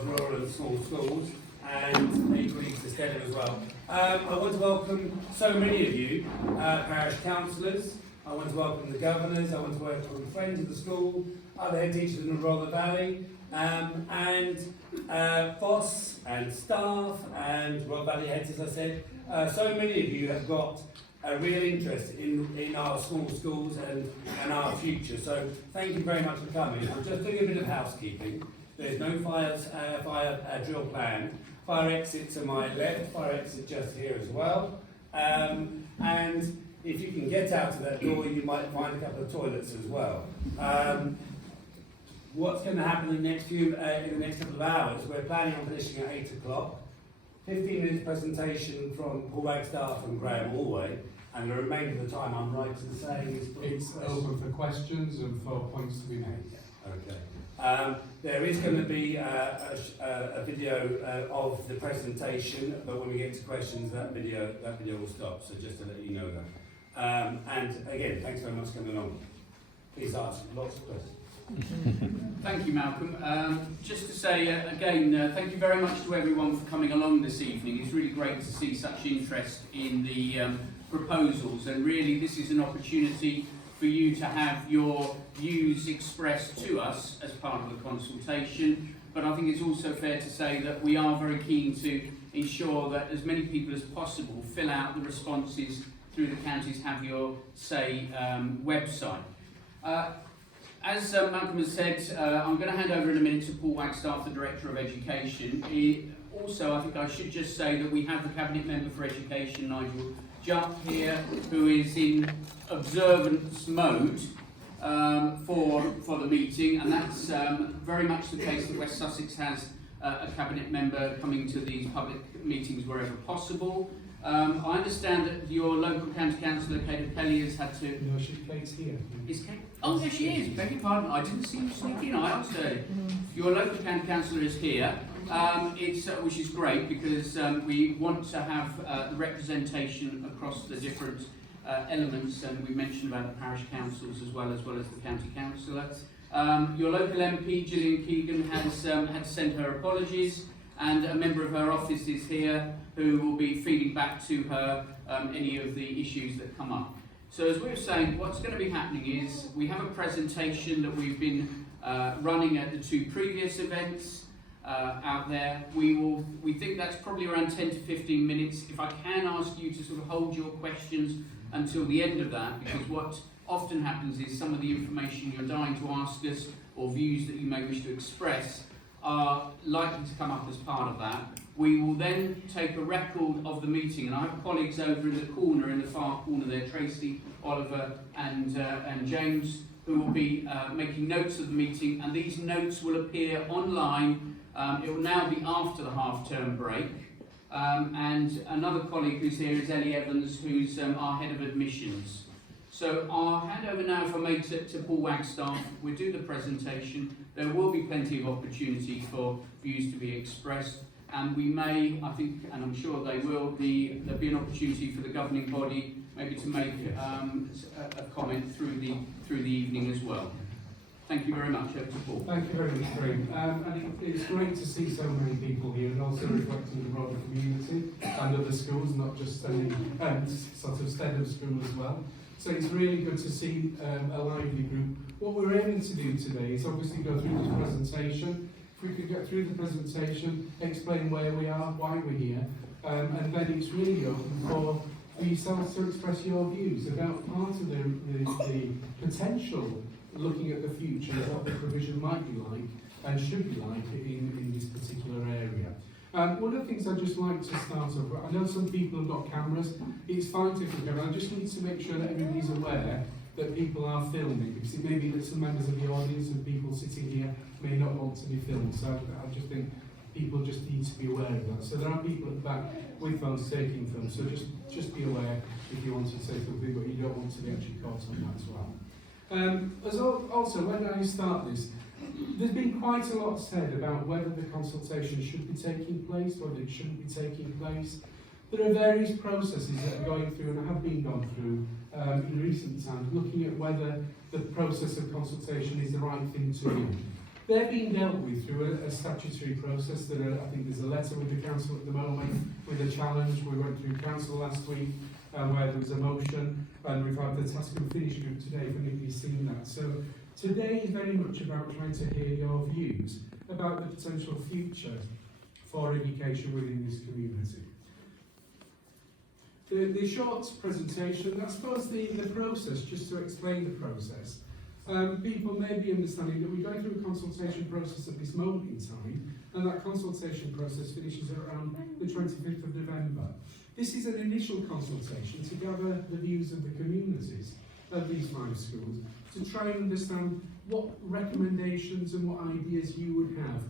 of rural and small schools, and equally to Stedham as well. I want to welcome so many of you, parish councillors. I want to welcome the governors. I want to welcome friends of the school, other head teachers in the Rother Valley, and FOSS and staff and Rother Valley heads, as I said. So many of you have got a real interest in our small schools and our future. So thank you very much for coming. I'm just doing a bit of housekeeping. There's no fire drill plan. Fire exit to my left, fire exit just here as well. And if you can get out of that door, you might find a couple of toilets as well. What's going to happen in the next couple of hours? We're planning on finishing at 8 o'clock. 15 minutes presentation from Paul Wagstaff and Graham Olway, and the remainder of the time, I'm right in saying, is it's open for questions and for points to be made. Okay. There is going to be a video of the presentation, but when we get to questions, that video will stop. So just to let you know that. And again, thanks very much for coming along. Please ask lots of questions. Thank you, Malcolm. Just to say again, thank you very much to everyone for coming along this evening. It's really great to see such interest in the proposals, and really this is an opportunity for you to have your views expressed to us as part of the consultation. But I think it's also fair to say that we are very keen to ensure that as many people as possible fill out the responses through the Counties Have Your Say website. As Malcolm has said, I'm going to hand over in a minute to Paul Wagstaff, the Director of Education. Also, I think I should just say that we have the Cabinet Member for Education, Nigel Jupp, here, who is in observance mode for the meeting, and that's very much the case that West Sussex has a Cabinet Member coming to these public meetings wherever possible. I understand that your local county councillor, Culley, has had to... No, Kate's here. Is Kate? Oh, there she is. Beg your pardon. I didn't see you sneak in. I asked her. Your local county councillor is here, which is great because we want to have the representation across the different elements, and we mentioned about the parish councils as well as the county councillor. Your local MP, Gillian Keegan, has had to send her apologies, and a member of her office is here who will be feeding back to her any of the issues that come up. So as we were saying, what's going to be happening is we have a presentation that we've been running at the two previous events out there. We think that's probably around 10 to 15 minutes. If I can ask you to sort of hold your questions until the end of that, because what often happens is some of the information you're dying to ask us or views that you may wish to express are likely to come up as part of that. We will then take a record of the meeting, and I have colleagues over in the corner, in the far corner there, Tracy, Oliver and James, who will be making notes of the meeting, and these notes will appear online. It will now be after the half-term break, and another colleague who's here is Ellie Evans, who's our head of admissions. So I'll hand over now, if I may, to Paul Wagstaff. We'll do the presentation. There will be plenty of opportunity for views to be expressed, and we may, I think, and I'm sure they will, there'll be an opportunity for the governing body maybe to make a comment through the evening as well. Thank you very much. Over to Paul. Thank you very much, Graham. And it's great to see so many people here, and also reflecting the broader community and other schools, not just any sort of Stedham school as well. So it's really good to see a lively group. What we're aiming to do today is obviously go through this presentation. If we could get through the presentation, explain where we are, why we're here, and then it's really open for yourselves to express your views about part of the potential, looking at the future, what the provision might be like and should be like in this particular area. One of the things I'd just like to start off with, I know some people have got cameras, it's fine to have cameras, I just need to make sure that everybody's aware that people are filming, because it may be that some members of the audience and people sitting here may not want to be filmed, so I just think people just need to be aware of that. So there are people at the back with phones taking films, so just be aware if you want to say something, but you don't want to be actually caught on that as well. Also, when I start this, there's been quite a lot said about whether the consultation should be taking place, whether it shouldn't be taking place. There are various processes that are going through and have been gone through in recent times, looking at whether the process of consultation is the right thing to do. They're being dealt with through a statutory process. I think there's a letter with the council at the moment with a challenge. We went through council last week where there was a motion, and we've had the task and finish group today for anybody seen that. So today is very much about trying to hear your views about the potential future for education within this community. The short presentation, I suppose the process, just to explain the process. People may be understanding that we're going through a consultation process at this moment in time, and that consultation process finishes around the 25th of November. This is an initial consultation to gather the views of the communities of these 5 schools, to try and understand what recommendations and what ideas you would have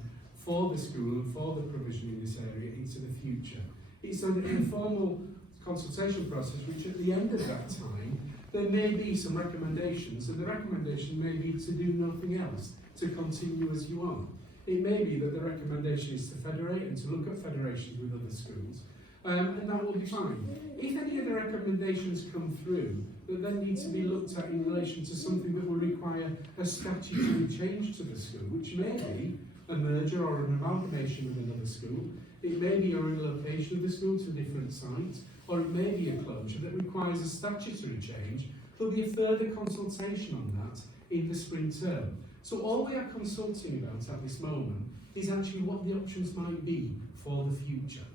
for the school and for the provision in this area into the future. It's an informal consultation process which at the end of that time there may be some recommendations, and the recommendation may be to do nothing else, to continue as you are. It may be that the recommendation is to federate and to look at federations with other schools, and that will be fine. If any of the recommendations come through that then need to be looked at in relation to something that will require a statutory change to the school, which may be a merger or an amalgamation with another school, it may be a relocation of the school to a different site, or it may be a closure that requires a statutory change, there'll be a further consultation on that in the spring term. So all we are consulting about at this moment is actually what the options might be for the future.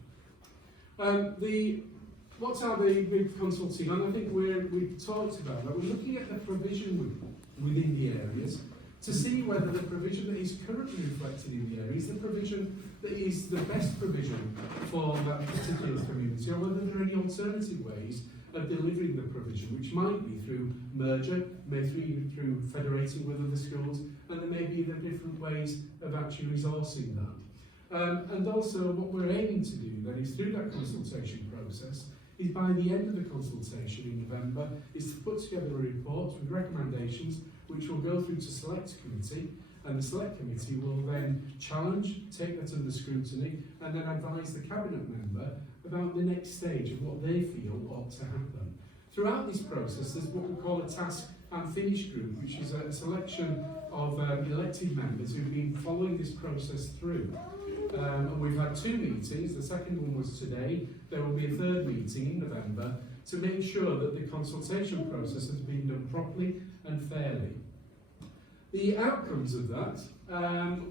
What are the consulting? And I think we've talked about that. We're looking at the provision within the areas to see whether the provision that is currently reflected in the area is the provision that is the best provision for that particular community, or whether there are any alternative ways of delivering the provision, which might be through merger, maybe through federating with other schools, and there may be the different ways of actually resourcing that. And also what we're aiming to do then is through that consultation process, is by the end of the consultation in November, is to put together a report with recommendations which will go through to select committee, and the select committee will then challenge, take that under scrutiny, and then advise the cabinet member about the next stage of what they feel ought to happen. Throughout this process, there's what we call a task and finish group, which is a selection of elected members who've been following this process through. And we've had 2 meetings, the second one was today, there will be a 3rd meeting in November to make sure that the consultation process has been done properly and fairly. The outcomes of that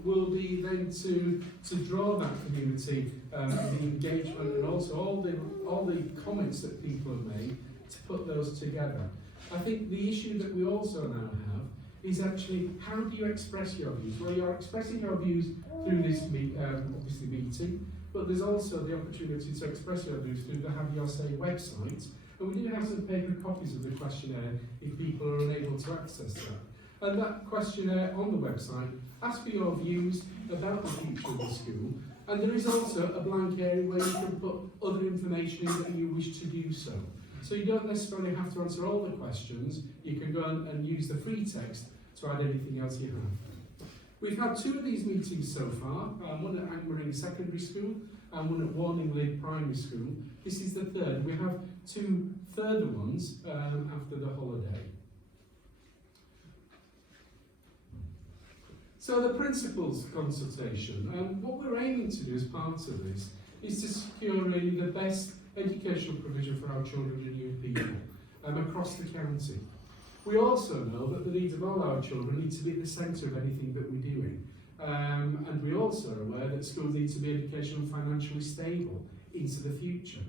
will be then to draw that community, the engagement, and also all the comments that people have made, to put those together. I think the issue that we also now have is actually how do you express your views? Well, you're expressing your views through this obviously meeting, but there's also the opportunity to express your views through the Have Your Say website, and we do have some paper copies of the questionnaire if people are unable to access that. And that questionnaire on the website asks for your views about the future of the school, and there is also a blank area where you can put other information in that you wish to do so. So you don't necessarily have to answer all the questions, you can go and use the free text to add anything else you have. We've had 2 of these meetings so far, one at Angmering Secondary School and one at Warningley Primary School. This is the 3rd. We have 2 further ones after the holiday. So the principals consultation, what we're aiming to do as part of this is to secure really the best educational provision for our children and young people across the county. We also know that the needs of all our children need to be at the centre of anything that we're doing. And we're also aware that schools need to be educational and financially stable into the future.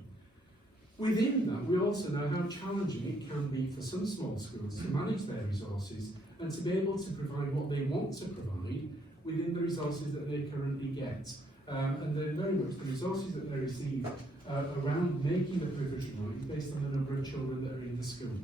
Within that, we also know how challenging it can be for some small schools to manage their resources and to be able to provide what they want to provide within the resources that they currently get. And then very much the resources that they receive around making the provision right is based on the number of children that are in the school.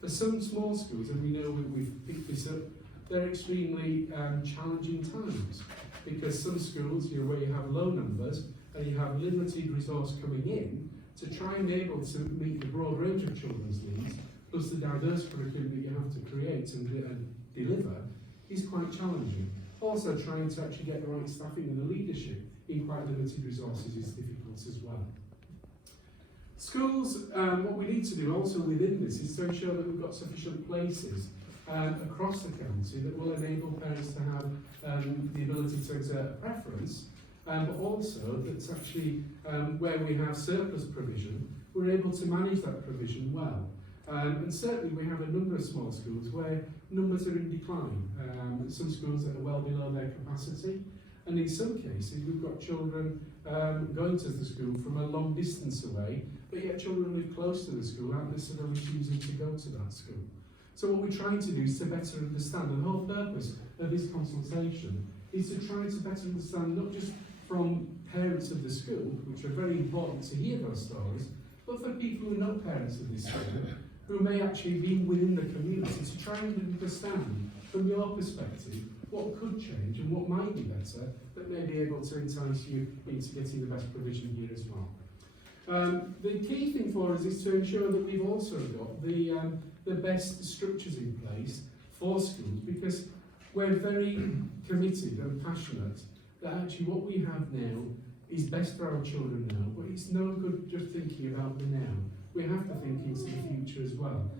For some small schools, and we know we've picked this up, they're extremely challenging times, because some schools, where you have low numbers and you have limited resource coming in, to try and be able to meet the broad range of children's needs, plus the diverse curriculum that you have to create and deliver, is quite challenging. Also, trying to actually get the right staffing and the leadership in quite limited resources is difficult as well. Schools, what we need to do also within this is to ensure that we've got sufficient places across the county that will enable parents to have the ability to exert a preference, but also that's actually where we have surplus provision, we're able to manage that provision well. And certainly we have a number of small schools where numbers are in decline. Some schools that are well below their capacity, and in some cases we've got children going to the school from a long distance away, but yet children who live close to the school aren't necessarily choosing to go to that school. So what we're trying to do is to better understand, and the whole purpose of this consultation is to try to better understand not just from parents of the school, which are very important to hear those stories, but for people who are not parents of this school, who may actually be within the community, to try and understand from your perspective what could change and what might be better that may be able to entice you into getting the best provision here as well. The key thing for us is to ensure that we've also got the best structures in place for schools, because we're very committed and passionate that actually what we have now is best for our children now, but it's no good just thinking about the now. We have to think into the future as well,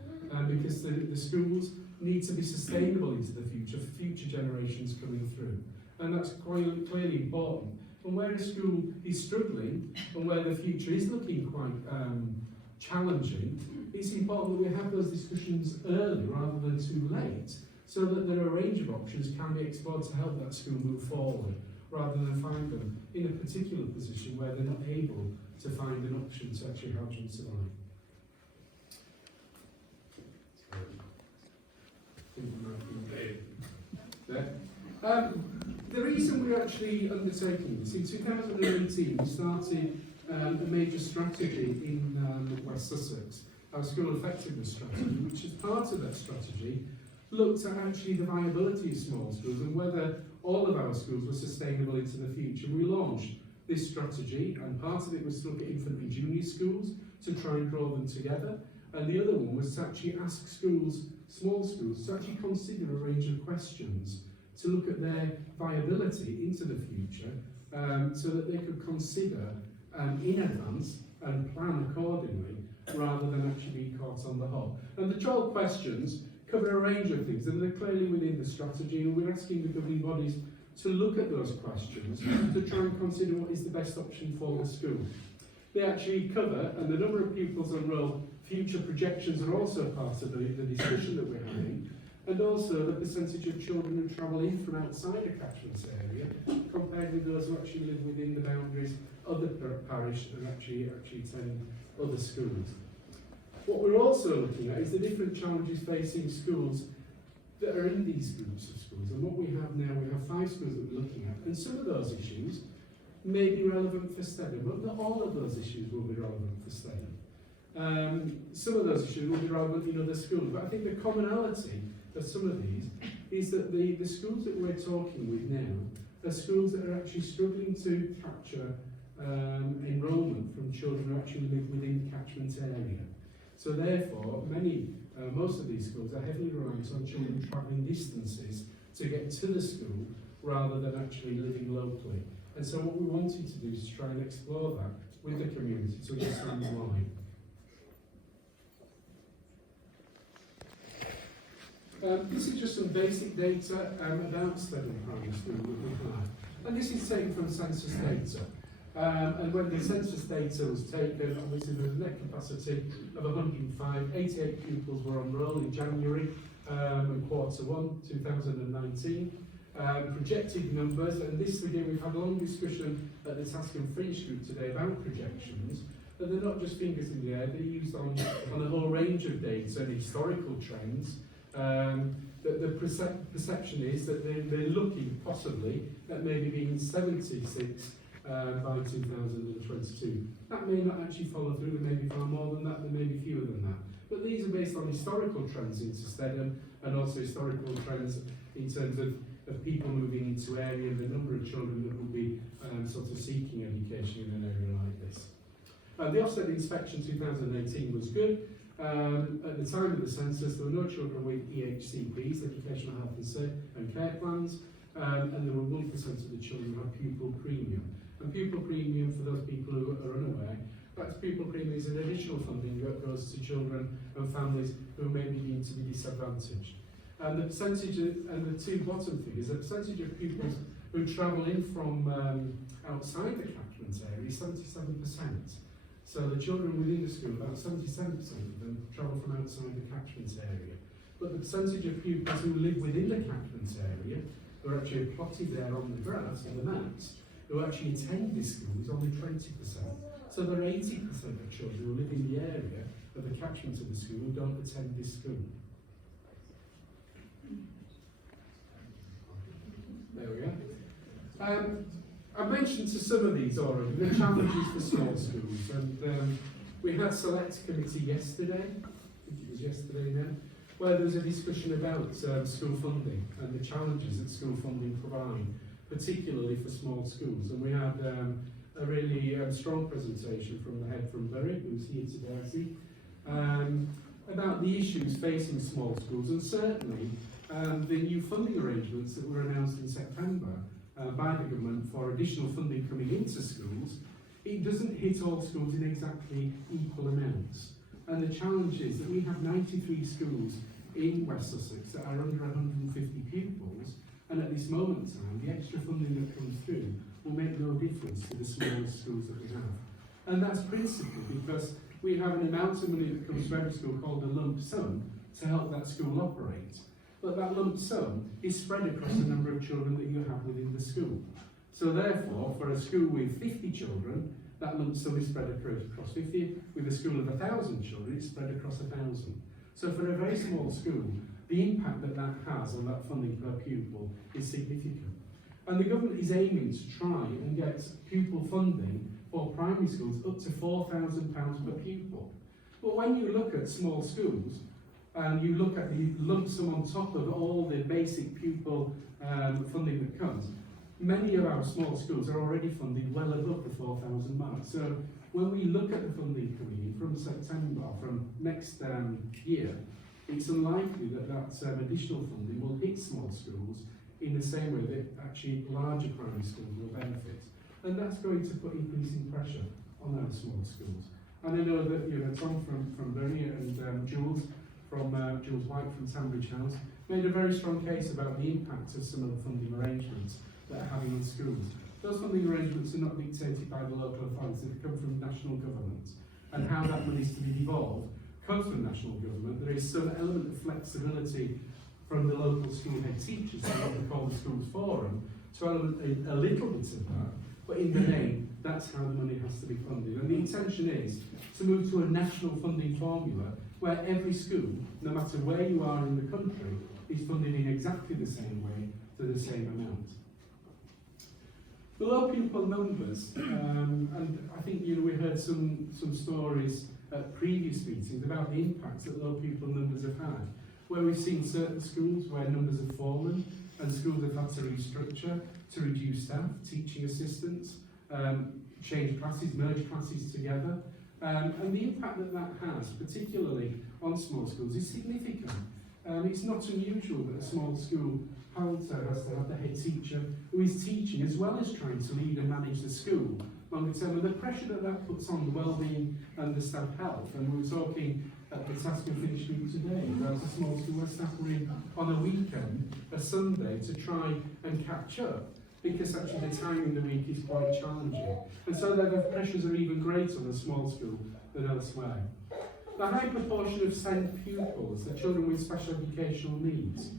because the schools need to be sustainable into the future for future generations coming through, and that's quite clearly important. And where a school is struggling and where the future is looking quite challenging, it's important that we have those discussions early rather than too late, so that there are a range of options can be explored to help that school move forward, rather than find them in a particular position where they're not able to find an option to actually help them survive. The reason we're actually undertaking this, in 2018 we started a major strategy in West Sussex, our school effectiveness strategy, which as part of that strategy looked at actually the viability of small schools and whether all of our schools were sustainable into the future. We launched this strategy, and part of it was to look at infant and junior schools to try and draw them together, and the other one was to actually ask schools, small schools, to actually consider a range of questions to look at their viability into the future, so that they could consider in advance and plan accordingly, rather than actually be caught on the hop. And the 12 questions cover a range of things, and they're clearly within the strategy, and we're asking the governing bodies to look at those questions to try and consider what is the best option for the school. They actually cover, and the number of pupils enrolled, future projections are also part of the discussion that we're having, and also the percentage of children who travel in from outside a catchment area compared with those who actually live within the boundaries of the parish and actually attend other schools. What we're also looking at is the different challenges facing schools that are in these groups of schools. And what we have now, we have 5 schools that we're looking at, and some of those issues may be relevant for Stedham, but not all of those issues will be relevant for Stedham. Some of those issues will be relevant in other schools, but I think the commonality of some of these is that the schools that we're talking with now are schools that are actually struggling to capture enrolment from children who actually live within the catchment area. So therefore, most of these schools are heavily reliant on children travelling distances to get to the school rather than actually living locally. And so what we wanted to do is try and explore that with the community to understand why. This is just some basic data about Stedham Primary School that we have. And this is taken from census data. And when the census data was taken, obviously there was a net capacity of 105, 88 pupils were enrolled in January and Q1 2019. Projected numbers, and this we've had a long discussion at the Task and Fringe group today about projections, but they're not just fingers in the air, they're used on a whole range of data and historical trends. The perception is that they're looking possibly at maybe being 76 by 2022. That may not actually follow through, there may be far more than that, there may be fewer than that. But these are based on historical trends into Stedham and also historical trends in terms of people moving into area and the number of children that will be sort of seeking education in an area like this. The Ofsted inspection 2018 was good. At the time of the census, there were no children with EHCPs, educational health and care plans, and there were 1% of the children who had pupil premium. And pupil premium, for those people who are unaware, that's pupil premium is an additional funding that goes to children and families who may be deemed to be disadvantaged. And the percentage, and the two bottom figures, the percentage of pupils who travel in from outside the catchment area is 77%. So the children within the school, about 77% of them travel from outside the catchment area. But the percentage of pupils who live within the catchment area, who are actually plotted there on the graphs, on the maps, who actually attend this school is only 20%. So there are 80% of children who live in the area of the catchment of the school who don't attend this school. There we go. I mentioned to some of these already, the challenges for small schools, and we had select committee yesterday, I think it was yesterday now, where there was a discussion about school funding and the challenges that school funding provide, particularly for small schools. And we had a really strong presentation from the head from Bury, who's here today, I see, about the issues facing small schools, and certainly the new funding arrangements that were announced in September by the government for additional funding coming into schools. It doesn't hit all schools in exactly equal amounts. And the challenge is that we have 93 schools in West Sussex that are under 150 pupils, and at this moment in time, the extra funding that comes through will make no difference to the smallest schools that we have. And that's principally because we have an amount of money that comes to every school called a lump sum to help that school operate. But that lump sum is spread across the number of children that you have within the school. So therefore, for a school with 50 children, that lump sum is spread across 50. With a school of 1,000 children, it's spread across 1,000. So for a very small school, the impact that that has on that funding per pupil is significant. And the government is aiming to try and get pupil funding for primary schools up to £4,000 per pupil. But when you look at small schools, and you look at the lump sum on top of all the basic pupil funding that comes, many of our small schools are already funded well above the 4,000 mark. So when we look at the funding coming in from September, from next year, it's unlikely that that additional funding will hit small schools in the same way that actually larger primary schools will benefit. And that's going to put increasing pressure on our small schools. And I know that Tom from Bury and Jules White from Sandbridge House made a very strong case about the impact of some of the funding arrangements that are having on schools. Those funding arrangements are not dictated by the local authorities, they come from national government, and how that money is to be devolved comes from national government. There is some element of flexibility from the local school head teachers, what we call the schools forum, to element a little bit of that, but in the main, that's how the money has to be funded. And the intention is to move to a national funding formula where every school, no matter where you are in the country, is funded in exactly the same way to the same amount. The low pupil numbers, and I think we heard some stories at previous meetings about the impacts that low pupil numbers have had, where we've seen certain schools where numbers have fallen and schools have had to restructure to reduce staff, teaching assistants, change classes, merge classes together. And the impact that that has, particularly on small schools, is significant. It's not unusual that a small school has to have the head teacher who is teaching as well as trying to lead and manage the school longer term. And the pressure that that puts on the well-being and the staff health. And we were talking at the task and finish group today about a small school where staff were in on a weekend, a Sunday, to try and catch up, because actually the time in the week is quite challenging. And so the pressures are even greater on a small school than elsewhere. The high proportion of SEND pupils, the children with special educational needs,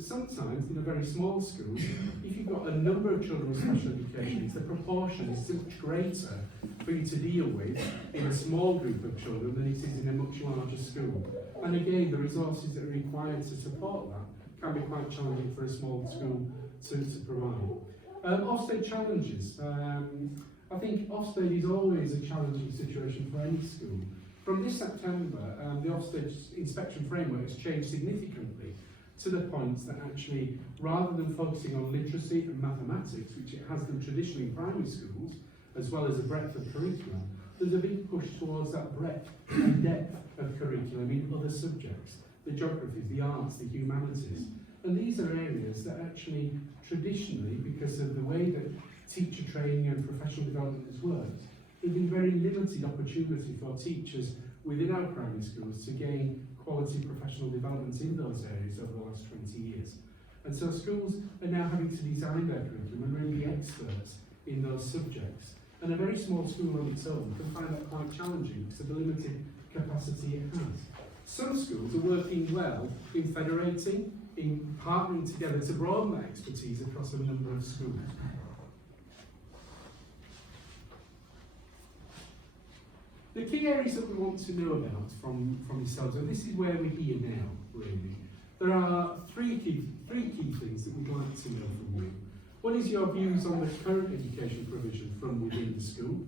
sometimes in a very small school, if you've got a number of children with special education needs, the proportion is much greater for you to deal with in a small group of children than it is in a much larger school. And again, the resources that are required to support that can be quite challenging for a small school to provide. Ofsted challenges. I think Ofsted is always a challenging situation for any school. From this September, the Ofsted inspection framework has changed significantly to the point that actually, rather than focusing on literacy and mathematics, which it has done traditionally in primary schools, as well as a breadth of curriculum, there's a big push towards that breadth and depth of curriculum in other subjects, the geographies, the arts, the humanities. And these are areas that actually traditionally, because of the way that teacher training and professional development has worked, there's been very limited opportunity for teachers within our primary schools to gain quality professional development in those areas over the last 20 years. And so schools are now having to design their curriculum and really be experts in those subjects. And a very small school on its own can find that quite challenging because of the limited capacity it has. Some schools are working well in federating, in partnering together to broaden that expertise across a number of schools. The key areas that we want to know about from yourselves, and this is where we're here now, really. There are three key things that we'd like to know from you. One is your views on the current education provision from within the school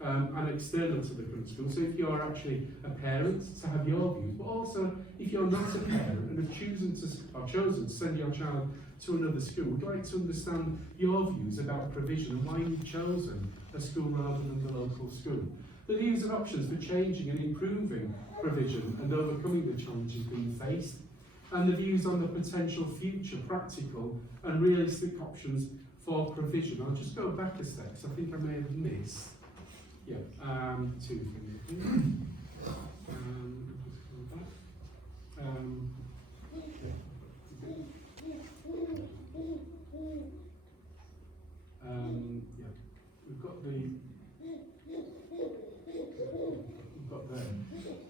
and external to the current school. So if you're actually a parent, to have your views, but also if you're not a parent and have chosen to send your child to another school, we'd like to understand your views about provision and why you've chosen a school rather than the local school. The views and options for changing and improving provision and overcoming the challenges being faced, and the views on the potential future practical and realistic options for provision. I'll just go back a sec, so I think I may have missed. Yeah, two things. Just go back. Yeah, we've got there.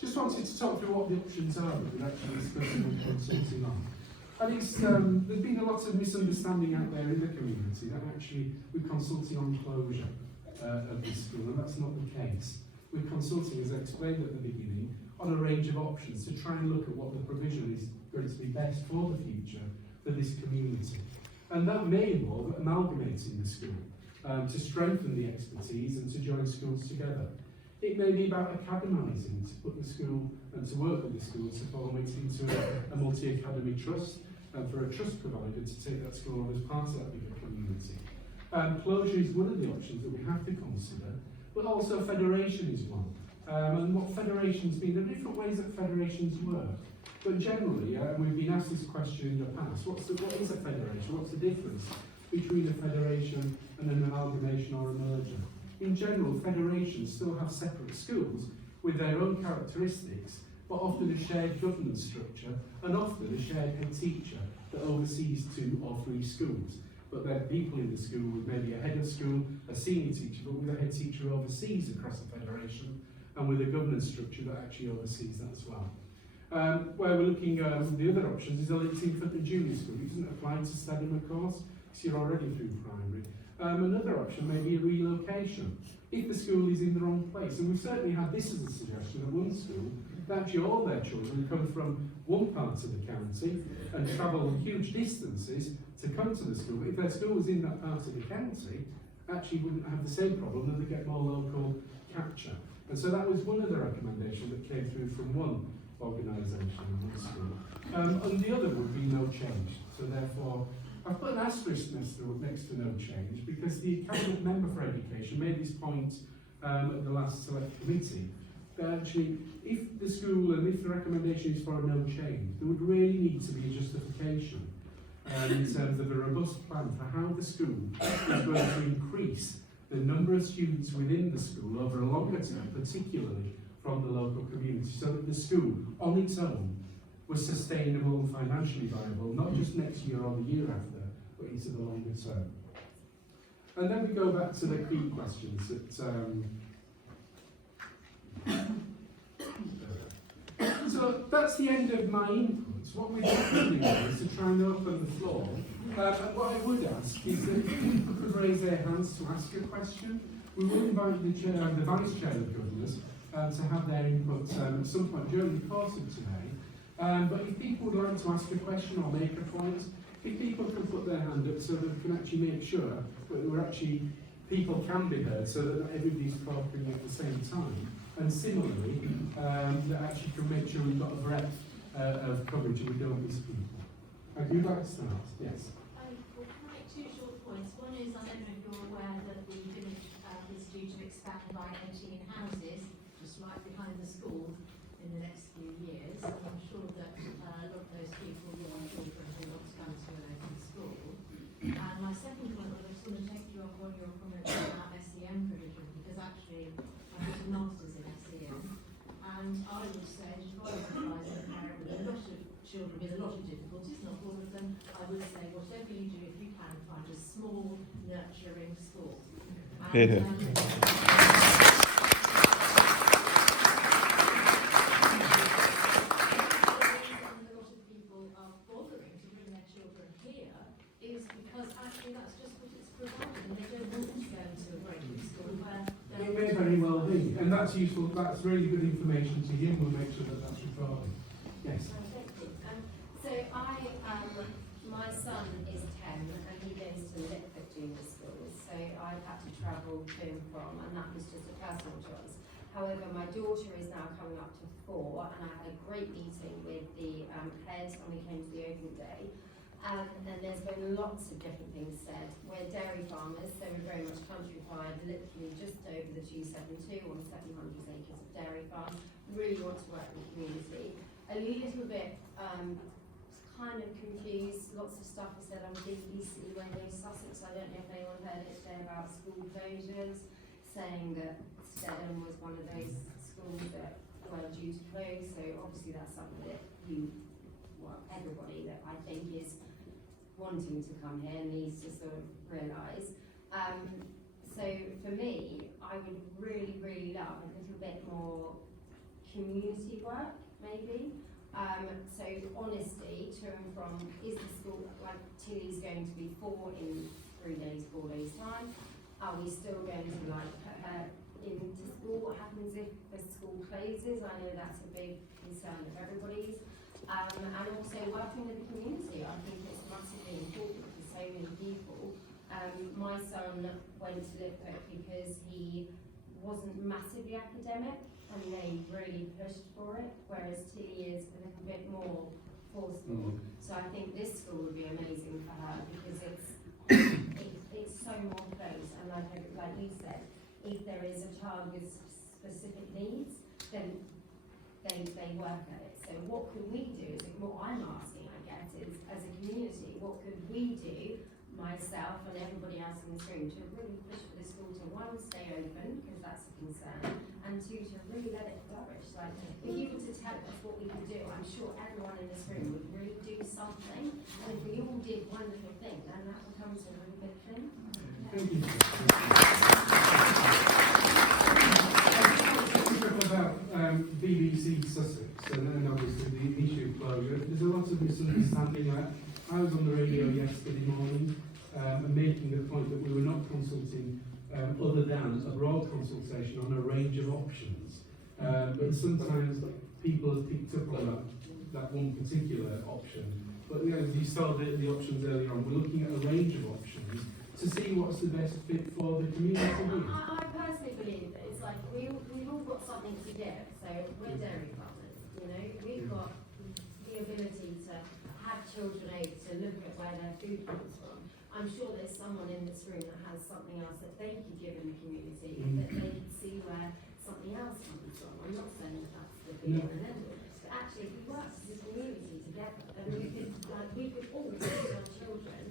Just wanted to talk through what the options are that we're actually discussing and consulting on. And it's, there's been a lot of misunderstanding out there in the community that actually we're consulting on closure of this school, and that's not the case. We're consulting, as I explained at the beginning, on a range of options to try and look at what the provision is going to be best for the future for this community. And that may involve amalgamating the school to strengthen the expertise and to join schools together. It may be about academising, to put the school and to work with the school to form it into a multi-academy trust and for a trust provider to take that school on as part of that bigger community. Closure is one of the options that we have to consider, but also federation is one. And what federations mean, there are different ways that federations work. But generally, we've been asked this question in the past, what is a federation? What's the difference between a federation and an amalgamation or a merger? In general, federations still have separate schools with their own characteristics, but often a shared governance structure and often a shared head teacher that oversees 2 or 3 schools. But there are people in the school with maybe a head of school, a senior teacher, but with a head teacher who oversees across the federation and with a governance structure that actually oversees that as well. Where we're looking at the other options is a linked infant and junior school. It doesn't apply to Stedham, of course, because you're already through primary. Another option may be a relocation if the school is in the wrong place. And we've certainly had this as a suggestion at one school, that actually all their children come from one part of the county and travel huge distances to come to the school. But if their school was in that part of the county, actually wouldn't have the same problem and they get more local capture. And so that was one of the recommendations that came through from one organisation in one school. And the other would be no change. So therefore, I've put an asterisk next to no change because the Cabinet Member for Education made this point at the last select committee that actually if the school and if the recommendation is for a no change, there would really need to be a justification in terms of a robust plan for how the school is going to increase the number of students within the school over a longer term, particularly from the local community, so that the school on its own was sustainable and financially viable, not just next year or the year after, but into the longer term. And then we go back to the key questions that so that's the end of my inputs. What we're doing now is to try and open the floor. And what I would ask is that if people could raise their hands to ask a question, we will invite the Vice Chair of Governors to have their input at some point during the course of today. But if people would like to ask a question or make a point, if people can put their hand up so that we can actually make sure that people can be heard so that not everybody's talking at the same time. And similarly, that actually can make sure we've got a breadth of coverage and we don't miss people. Would you like to start? Yes. Well, can I make 2 short points? One is, I don't know if you're aware that the village is due to expand by 18 houses just right behind the school in the next few years. And I'm sure that a lot of those people will want children who want to come to an open school. And my second point was I just want to take you up on your comment about SEM provision, because actually I did a master's in SEM, and I would say, as far as advising a parent children with a lot of difficulties, not all of them. I would say whatever you do, if you can, find a small, nurturing school. And, Yeah. It may very well be, and that's useful. That's really good information to him. We'll make sure that that's recorded. Yes. My son is 10 and he goes to Lickford Junior School, so I've had to travel to and from, and that was just a personal choice. However, my daughter is now coming up to 4, and I had a great meeting with the head when we came to the open day. And there's been lots of different things said. We're dairy farmers, so we're very much countrified, literally just over the 272 on 700 acres of dairy farm. Really want to work in the community. A little bit kind of confused. Lots of stuff was said on BBC Radio Sussex. I don't know if anyone heard it today about school closures, saying that Stedham was one of those schools that were due to close. So obviously that's something that everybody that I think is wanting to come here needs to sort of realise. So for me, I would really, really love a little bit more community work, maybe. So honesty to and from, is the school, like Tilly's going to be 4 in 3 days, 4 days time? Are we still going to like put her into school? What happens if the school closes? I know that's a big concern of everybody's. And also working with the community, I think it's massively important for so many people. My son went to Lickford because he wasn't massively academic and they really pushed for it, whereas Tilly is a little bit more forceful. So I think this school would be amazing for her because it's so more close, and like you said, if there is a child with specific needs, then they work at it. So what could we do, is what I'm asking, I guess, is as a community, what could we do, myself and everybody else in this room, to really push for the school to, 1, stay open, because that's a concern, and 2, to really let it flourish. Like, if you were to tell us what we could do, I'm sure everyone in this room would really do something, and if we all did one little thing, then that becomes a really big thing. Thank you. About BBC Sussex and obviously the issue of closure, there's a lot of misunderstanding. I was on the radio yesterday morning making the point that we were not consulting other than a broad consultation on a range of options. But sometimes people have picked up on that one particular option. But as you saw the options earlier on, we're looking at a range of options to see what's the best fit for the community. I personally believe that it's like we've all got something to give. So we're dairy farmers, you know, we've got the ability to have children able to look at where their food comes from. I'm sure there's someone in this room that has something else that they could give in the community, that they could see where something else comes from. I'm not saying that that's the big one and end all, but actually if we work as a community together, then we could all teach our children,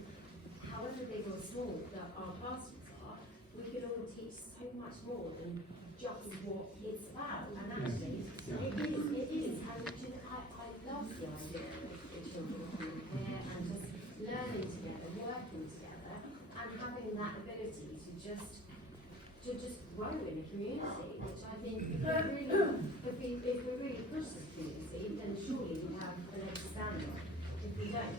however big or small that our classrooms are, we could all teach so much more than just what it's about. And actually, it is how I love the idea of the children coming here and just learning together, working together, and having that ability to just grow in a community, which I think if we really push this community, then surely we have a leg to stand on. If we don't,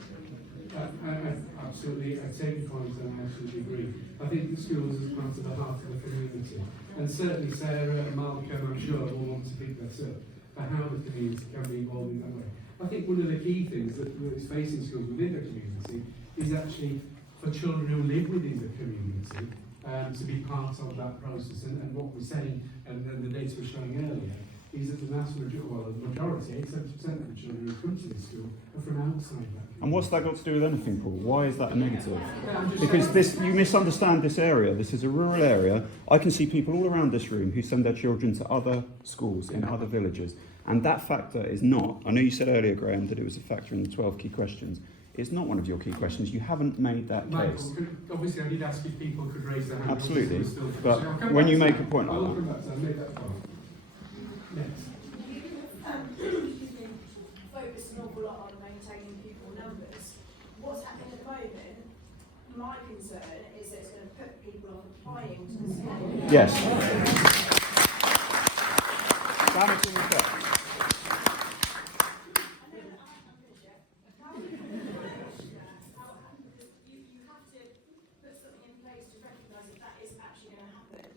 absolutely, I take your point and I absolutely agree. I think the schools is part of the heart of the community. And certainly Sarah and Malcolm, I'm sure, will want to pick this up for how the community can be involved in that way. I think one of the key things that is facing schools within the community is actually for children who live within the community to be part of that process. And what we're saying, and the data we're showing earlier, is that the vast majority, well, the majority, 70% of the children who come to this school are from outside that community. And what's that got to do with anything, Paul? Why is that a negative? Because you misunderstand this area. This is a rural area. I can see people all around this room who send their children to other schools in other villages. And that factor is not, I know you said earlier, Graham, that it was a factor in the 12 key questions. It's not one of your key questions. You haven't made that case. Michael, obviously I did ask if people could raise their hand. Absolutely. But when you make a point like that. I'll come back to that. I made that point. Next. Focus an awful lot on concern is that it's going to put people off applying to the school. Yes. Damaging effect. You have to put something in place to recognise that is actually going to happen.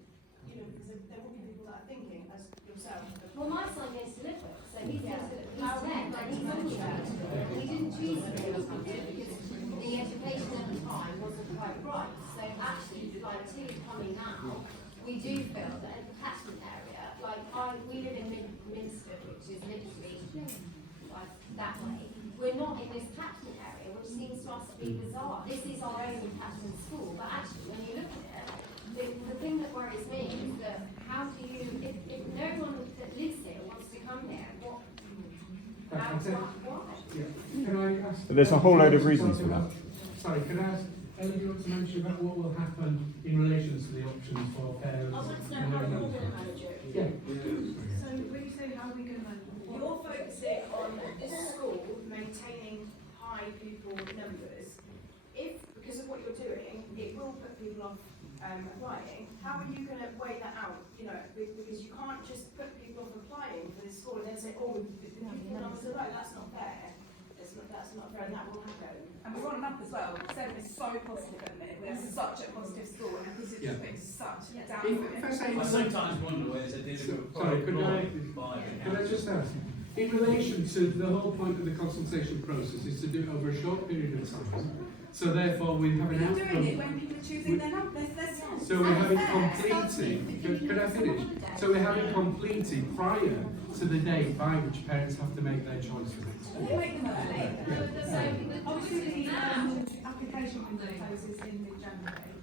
Because there will be people that are thinking, as yourself. Well, my son goes to Midhurst, so he's going to he's 10 and he's on track. We didn't choose him because the education at the time wasn't quite right. So actually, like till he's coming now, we do feel that in the catchment area, we live in Minster, which is literally like that way. We're not in this catchment area, which seems to us to be bizarre. This is our own catchment school, but actually, when you look at it, the thing that worries me is that how do you, if no one that lives here wants to come here, what? Why? Yeah. Can I ask? There's a whole load of reasons for that. Sorry, can I ask Ellie, do you want to mention about what will happen in relation to the options for parents? I want to know how you're going to manage it. Yeah. So when you say how are we going to manage it? You're focusing on this school maintaining high pupil numbers. If, because of what you're doing, it will put people off applying, how are you going to weigh that out? Because you can't just put people off applying for this school and then say, oh, the pupil numbers are low. That's not fair. That's not fair, and that will happen. And we're on up as well. Stedham is so positive at the minute. We're such a positive school, and this has just been such a downfall. I sometimes wonder whether it's a difficult Sorry, could I just ask, in relation to the whole point of the consultation process is to do it over a short period of time. So therefore we have an We're outcome. doing it when people are choosing their numbers. So we have it completed. Could I finish? So we have it completed prior to the date by which parents have to make their choices. We'll make them early. Obviously, the application window closes in mid-January,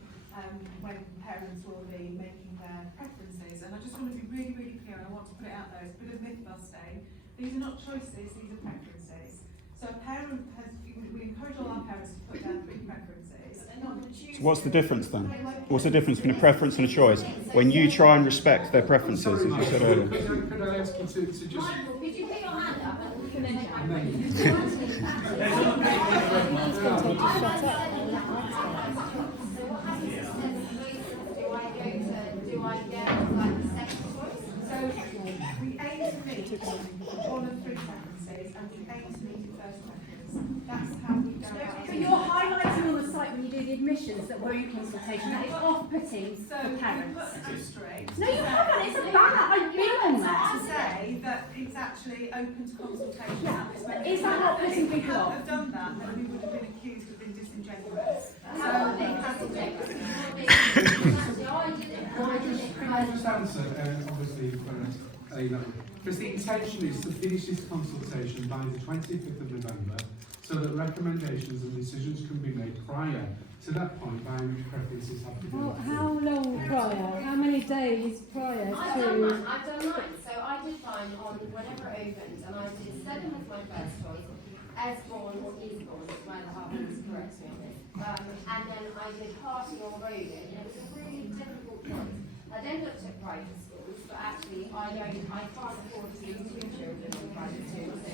when parents will be making their preferences. And I just want to be really, really clear, and I want to put it out there, it's a bit of myth-busting. These are not choices, these are preferences. So a parent we encourage all our parents to put down 3 preferences. But they're not going to choose. So what's the difference then? What's the difference between a preference and a choice? When you try and respect their preferences, as you said earlier. Could I ask you to just... Michael, could you put your hand up and we can then check? Do I get like the second choice? So we aim to meet one of 3 preferences, and we aim to meet the first preference. That's how we go about But it. you're highlighting on the site when you do the admissions that we're in consultation, that it's off-putting So for we parents. put an asterisk. No, you haven't, it's a banner, I've been on To there. say that it's actually open to consultation. Yeah, It's but meant is to that be- not putting If we people hadn't off? have done that, then we would have been accused of being disingenuous. How are they consultating? Can I just answer, obviously, because the intention is to finish this consultation by the 25th of November, so that recommendations and decisions can be made prior to that point by which preferences have to be made. How long prior? How many days prior I've to? done mine. So I did mine on whenever it opened, and I did Stedham was my first choice, Easebourne or Easebourne, is where the husband corrects me on this. And then I did Harting or Rogan, and it was a really difficult choice. I then looked at private schools, but actually I can't afford to leave 2 children in private schools.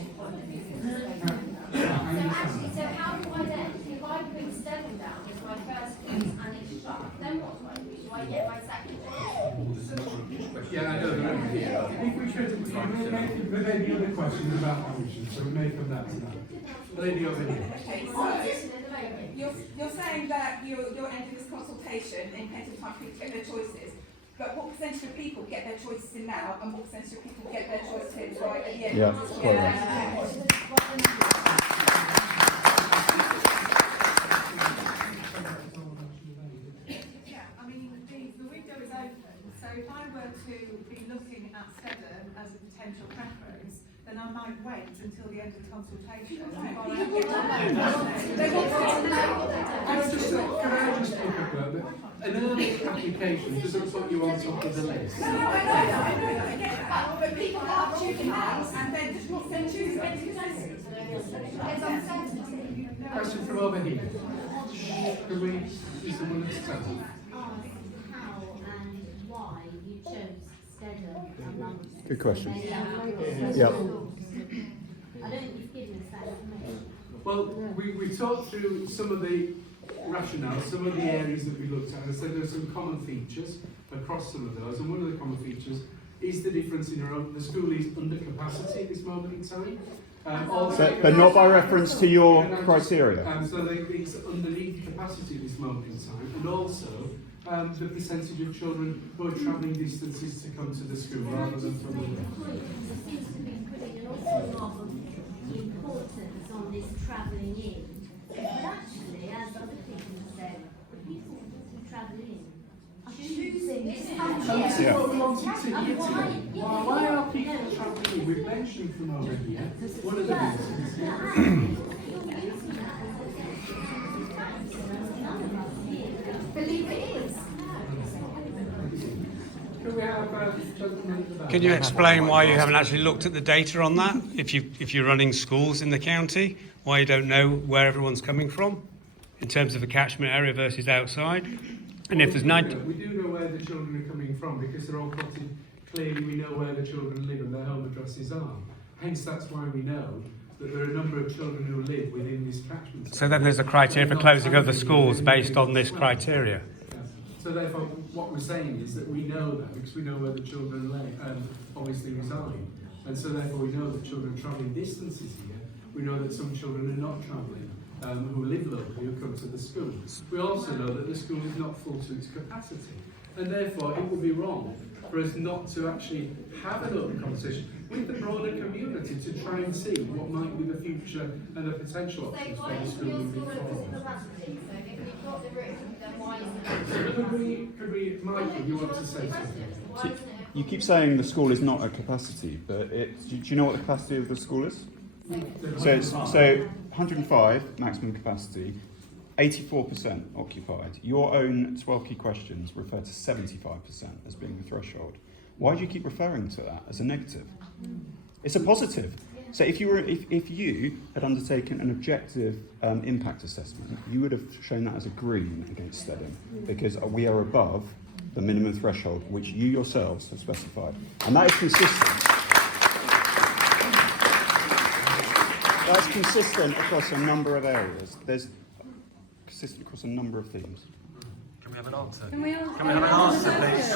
So how do I then, if I put Stedham down as my first choice and it's shut, then what do I do? Do I get my second choice? Yeah, I don't know. If we could, there may be other questions about options, so we may come back to that. Lady over here. Okay, I'm so listening at the moment. you're saying that you're ending this consultation in plenty of time for people to get their choices. But what percentage of people get their choices in now, and what percentage of people get their choices in right at the end? Yeah, quite Yeah, I mean, the window is open, so if I were to be looking at Stedham as a potential preference, then I might wait until the end of the consultation. Can I just pick up a bit? An early application doesn't put you on top of the list. No, I know, I get that, but people are choosing now, and then choosing anything. Question from over here. Can we, is someone else tell? How and why you chose Stedham amongst Good question. many other Yep. schools. I don't think you've given us that information. Well, we talked through some of the rationale, some of the areas that we looked at, I said there are some common features across some of those, and one of the common features is the difference in the school is under capacity at this moment in time. But not by reference to your criteria. So it's underneath capacity at this moment in time, and also the percentage of children who are travelling distances to come to the school rather than from the Seems to be putting an awful lot of importance on this travelling in. But actually, as other people have said, the people who travel in are choosing this That's what we wanted to get to. Why are people travelling in? We've mentioned from over here, one of the reasons. Believe it is. Can we have gentlemen at the back? Can you explain why you haven't actually looked at the data on that? If you're running schools in the county, why you don't know where everyone's coming from in terms of the catchment area versus outside? And if there's we do know where the children are coming from because they're all plotted clearly. We know where the children live and their home addresses are. Hence, that's why we know that there are a number of children who live within this catchment. so then there's a criteria for closing of the schools based on this criteria. So therefore, what we're saying is that we know that because we know where the children obviously reside, and so therefore we know that children travelling distances here. We know that some children are not travelling, who live locally, who come to the school. We also know that the school is not full to its capacity, and therefore it would be wrong for us not to actually have an open conversation with the broader community to try and see what might be the future and the potential options for the school moving forward. Could we, Michael, you want to say something? So you keep saying the school is not at capacity, but do you know what the capacity of the school is? So 105 maximum capacity, 84% occupied. Your own 12 key questions refer to 75% as being the threshold. Why do you keep referring to that as a negative? It's a positive. So if you had undertaken an objective impact assessment, you would have shown that as a green against Stedham, because we are above the minimum threshold, which you yourselves have specified. And that is consistent. That's consistent across a number of areas. There's consistent across a number of themes. Can we have an answer? Can we have an answer, please?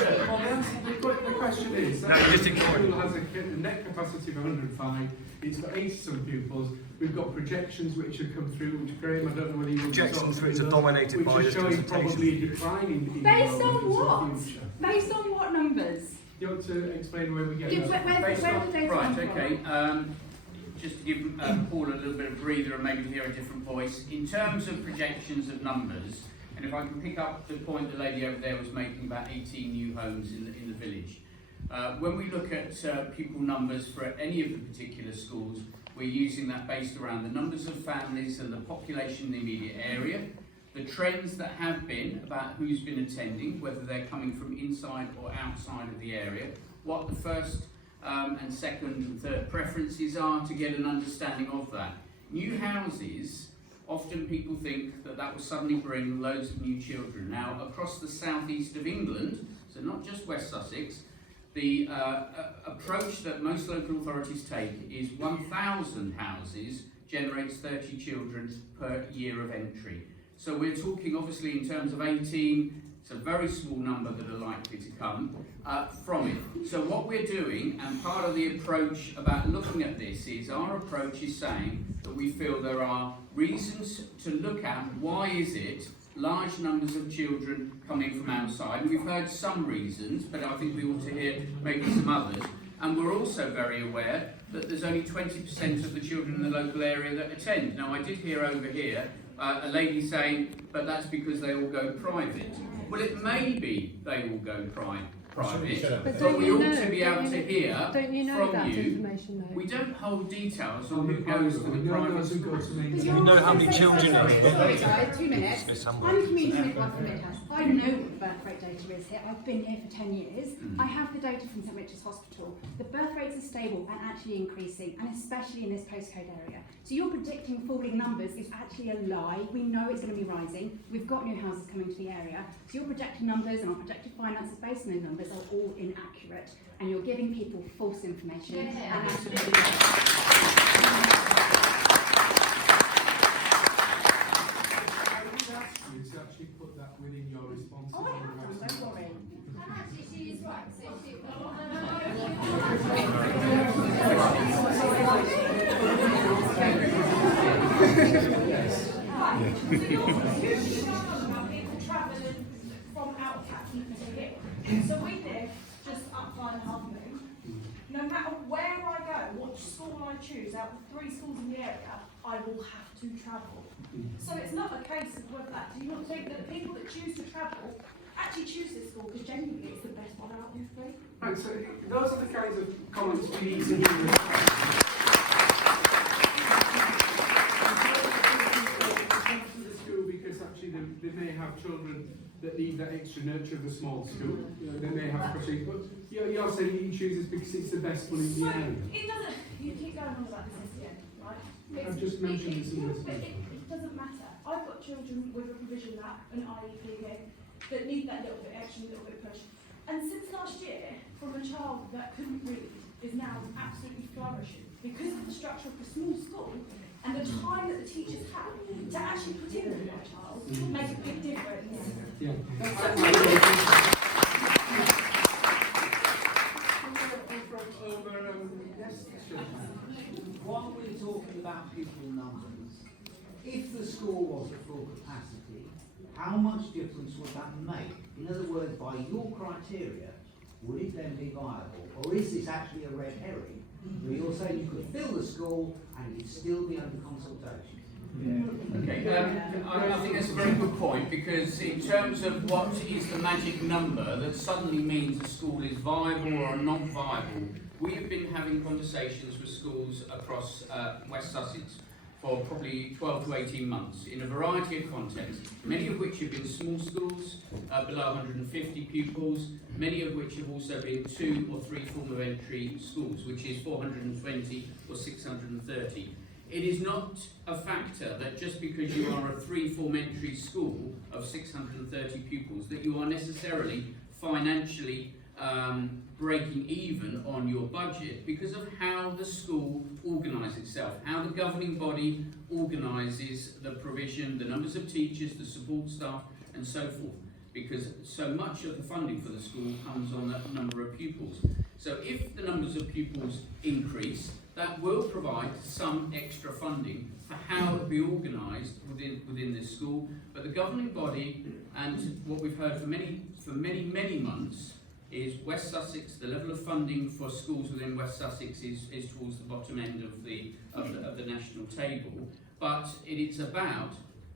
The question is, the school has a net capacity of 105, it's got 80-some pupils, we've got projections which have come through, which Graham, I don't know whether you want to talk Projections which through are dominated by which this are showing consultation. probably a decline in Based on enrollment what? into the future. Based on what numbers? Do you want to explain where we get Yeah, that? where the data Right, come from? okay. Just to give Paul a little bit of breather and maybe hear a different voice. In terms of projections of numbers, and if I can pick up the point the lady over there was making about 18 new homes in the village. When we look at pupil numbers for any of the particular schools, we're using that based around the numbers of families and the population in the immediate area, the trends that have been about who's been attending, whether they're coming from inside or outside of the area, what the first and second and third preferences are to get an understanding of that. New houses, often people think that will suddenly bring loads of new children. Now, across the southeast of England, so not just West Sussex, the approach that most local authorities take is 1,000 houses generates 30 children per year of entry. So we're talking obviously in terms of 18, it's a very small number that are likely to come from it. So what we're doing, and part of the approach about looking at this is, our approach is saying that we feel there are reasons to look at why is it large numbers of children coming from outside. And we've heard some reasons, but I think we ought to hear maybe some others. And we're also very aware that there's only 20% of the children in the local area that attend. Now, I did hear over here a lady saying, but that's because they all go private. Well, it may be they all go private, but we ought to be able to hear Don't you know from that you. information though? We don't hold details on who goes to the private school. We know how many children are Sorry guys, 2 minutes. It's I'm somewhere. community midwife from Midhurst. I know what the birth rate data is here. I've been here for 10 years. I have the data from St Richard's Hospital. The birth rates are stable and actually increasing, and especially in this postcode area. So you're predicting falling numbers is actually a lie. We know it's going to be rising. We've got new houses coming to the area. So your projected numbers and our projected finances based on those numbers are all inaccurate, and you're giving people false information. And absolutely actually put that within your responses. Oh, I have, don't worry. And actually, she is right. So she. Right. So you're about people travelling from out of Catford to here. So we live just up by the Half Moon. No matter where I go, what school I choose, out of 3 schools in the area, I will have to travel. So it's not a case of whether that. Do you not think that people that choose to travel actually choose this school because genuinely it's the best one out of the 3? Right, so those are the kinds of comments we need to hear. Because actually they may have children that need that extra nurture of a small school. You know, they may have questions, but you're saying you choose this because it's the best one in the area. It doesn't. You keep going on about this again, right? I've just mentioned this in this but it doesn't matter. I've got children with a provision that an IEP here that need that little bit extra, little bit push. And since last year, from a child that couldn't read is now absolutely flourishing because of the structure of the small school and the time that the teachers have to actually put in with my child make a big difference. Yeah. While we're talking about pupil numbers, if the school was at full capacity, how much difference would that make? In other words, by your criteria, would it then be viable? Or is this actually a red herring? Where you're saying you could fill the school and you'd still be under consultation? Okay, I think that's a very good point, because in terms of what is the magic number that suddenly means a school is viable or not viable, we have been having conversations with schools across West Sussex for probably 12 to 18 months in a variety of contexts, many of which have been small schools, below 150 pupils, many of which have also been 2 or 3 form of entry schools, which is 420 or 630. It is not a factor that just because you are a 3 form entry school of 630 pupils that you are necessarily financially breaking even on your budget because of how the school organises itself, how the governing body organises the provision, the numbers of teachers, the support staff and so forth, because so much of the funding for the school comes on that number of pupils. So if the numbers of pupils increase, that will provide some extra funding for how it be organised within this school. But the governing body, and what we've heard for many months, is West Sussex. The level of funding for schools within West Sussex is towards the bottom end of the national table. But it is about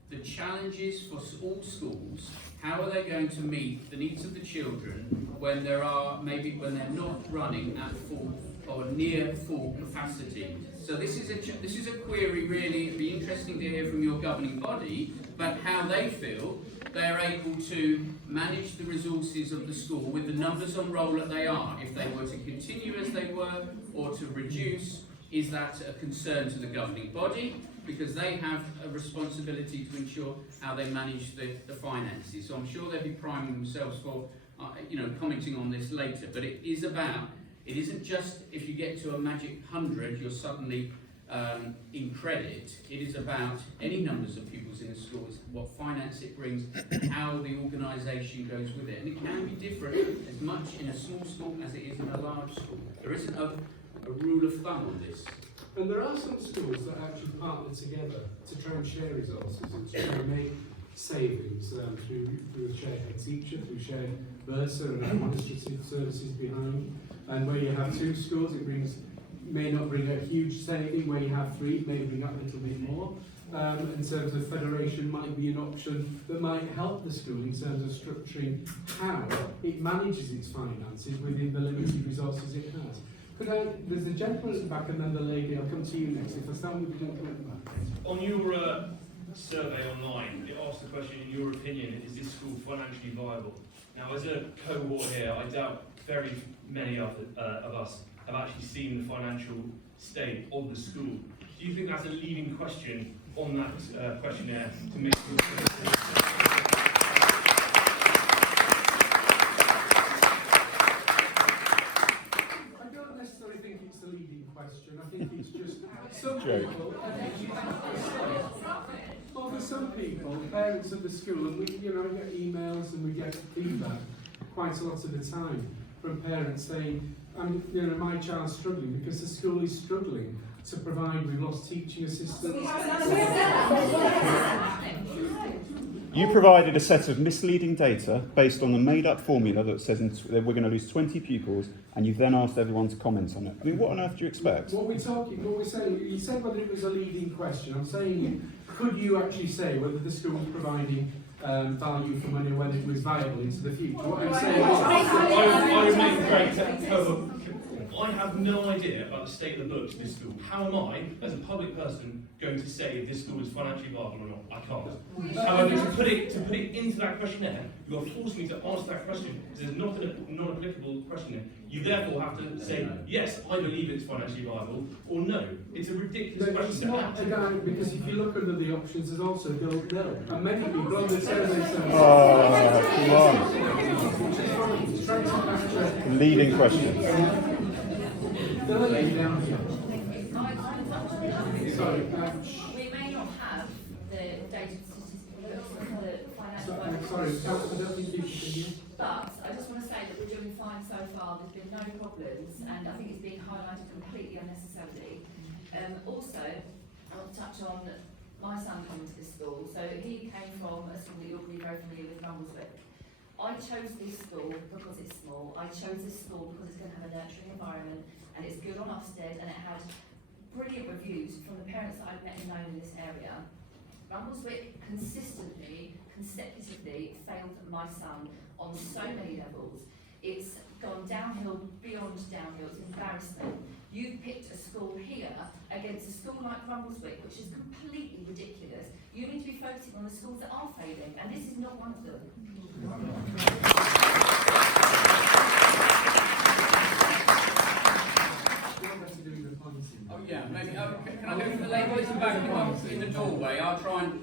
the challenges for all schools. How are they going to meet the needs of the children when they're not running at full or near full capacity? So this is a query really. It'd be interesting to hear from your governing body about how they feel they're able to manage the resources of the school with the numbers on roll that they are. If they were to continue as they were or to reduce, is that a concern to the governing body? Because they have a responsibility to ensure how they manage the finances. So I'm sure they'll be priming themselves for commenting on this later. But it isn't just if you get to a magic 100, you're suddenly in credit. It is about any numbers of pupils in the schools, what finance it brings, how the organisation goes with it. And it can be different as much in a small school as it is in a large school. There isn't a rule of thumb on this. And there are some schools that actually partner together to try and share resources and to try and make savings through a shared Headteacher, through shared Versa and administrative services behind. And where you have 2 schools, it may not bring a huge saving. Where you have 3, it may bring up a little bit more. In terms of federation, might be an option that might help the school in terms of structuring how it manages its finances within the limited resources it has. There's a gentleman at the back and then the lady. I'll come to you next. If I start with the gentleman at the back. On your survey online, it asked the question, in your opinion, is this school financially viable? Now, as a cohort here, I doubt very many of us have actually seen the financial state of the school. Do you think that's a leading question on that questionnaire to make question. I think it's just some people. Well, for some people, parents at the school, and we, you know, get emails and we get feedback quite a lot of the time from parents saying, you know, my child's struggling because the school is struggling to provide. We've lost teaching assistants. You provided a set of misleading data based on a made-up formula that says that we're going to lose 20 pupils, and you've then asked everyone to comment on it. I mean, what on earth do you expect? What we're saying, you said whether it was a leading question. I'm saying, could you actually say whether the school was providing value for money, whether it was viable into the future? What I'm saying I have no idea about the state of the books of this school. How am I, as a public person, going to say if this school is financially viable or not? I can't. However, to put it into that questionnaire, you're forcing me to answer that question. There's not a non-applicable questionnaire. You therefore have to say, yes, I believe it's financially viable, or no. It's a ridiculous question to ask. Again, because if you look under the options, there's also don't know. And many people on the survey say, come on. Leading question. Sorry, we may not have the data statistics for the financial sorry, I don't think you can hear. but I just want to say that we're doing fine so far. There's been no problems, and I think it's been highlighted completely unnecessarily. Also, I want to touch on my son coming to this school. So he came from a school that you'll be very familiar with, Rumbleswick. I chose this school because it's small. I chose this school because it's going to have a nurturing environment, and it's good on Ofsted, and it had brilliant reviews from the parents that I've met and known in this area. Rumbleswick consistently, consecutively failed my son on so many levels. It's gone downhill beyond downhill. It's embarrassing. You've picked a school here against a school like Rumbleswick, which is completely ridiculous. You need to be focusing on the schools that are failing, and this is not one of them. Oh yeah, maybe. Can I go to the lady that's back in the doorway? I'll try and.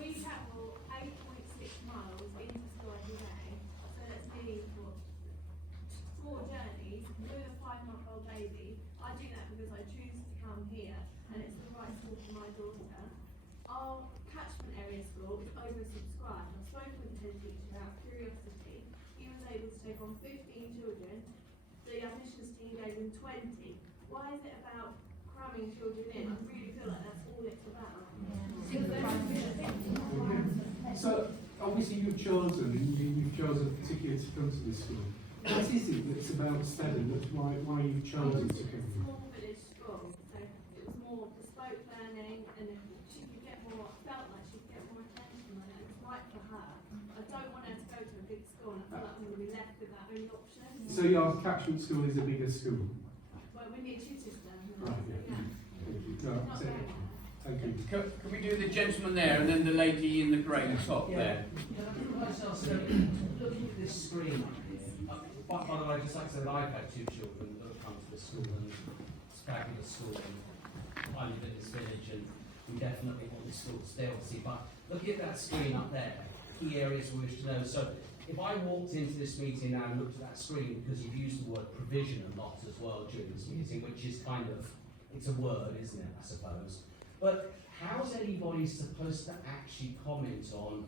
We travel 8.6 miles into school every day, so that's nearly 4 journeys with a 5-month-old baby. I do that because I choose to come here, and it's the right school for my daughter. Our catchment area school is oversubscribed. I've spoken with the Headteacher out of curiosity. He was able to take on 15 children. The admissions team gave him 20. Why is it about cramming children in? I really feel like that's all it's about. So, obviously you've chosen particularly to come to this school. What is it that's about Stedham that's why you've chosen to come here? Small village school, so it was more bespoke learning, and if she could get more, felt like she could get more attention, and it was right for her. I don't want her to go to a big school, and I feel like I'm going to be left with that only option. So your catchment school is a bigger school? Well, we need Chichester. Right, yeah. Thank you. Can we do the gentleman there and then the lady in the grey top there? Looking at this screen up here, by the way, just like I said, I've had 2 children that have come to the school, and it's a fabulous school, and I live in this village, and we definitely want the school to stay, obviously. But looking at that screen up there, key areas we wish to know. So if I walked into this meeting now and looked at that screen, because you've used the word provision a lot as well during this meeting, which is kind of, it's a word, isn't it, I suppose. But how's anybody supposed to actually comment on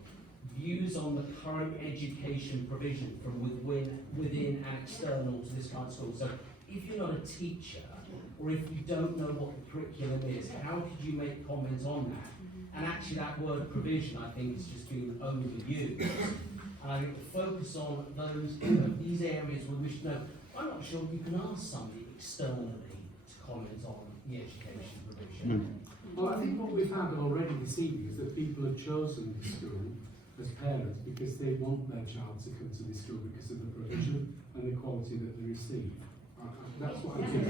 views on the current education provision from within and external to this kind of school? So if you're not a teacher, or if you don't know what the curriculum is, how could you make comments on that? And actually that word provision, I think, is just being overused. And I think the focus on those, these areas we wish to know. I'm not sure you can ask somebody externally to comment on the education provision. Well, I think what we've had already this evening is that people have chosen the school as parents because they want their child to come to this school because of the provision and the quality that they receive. That's what I think.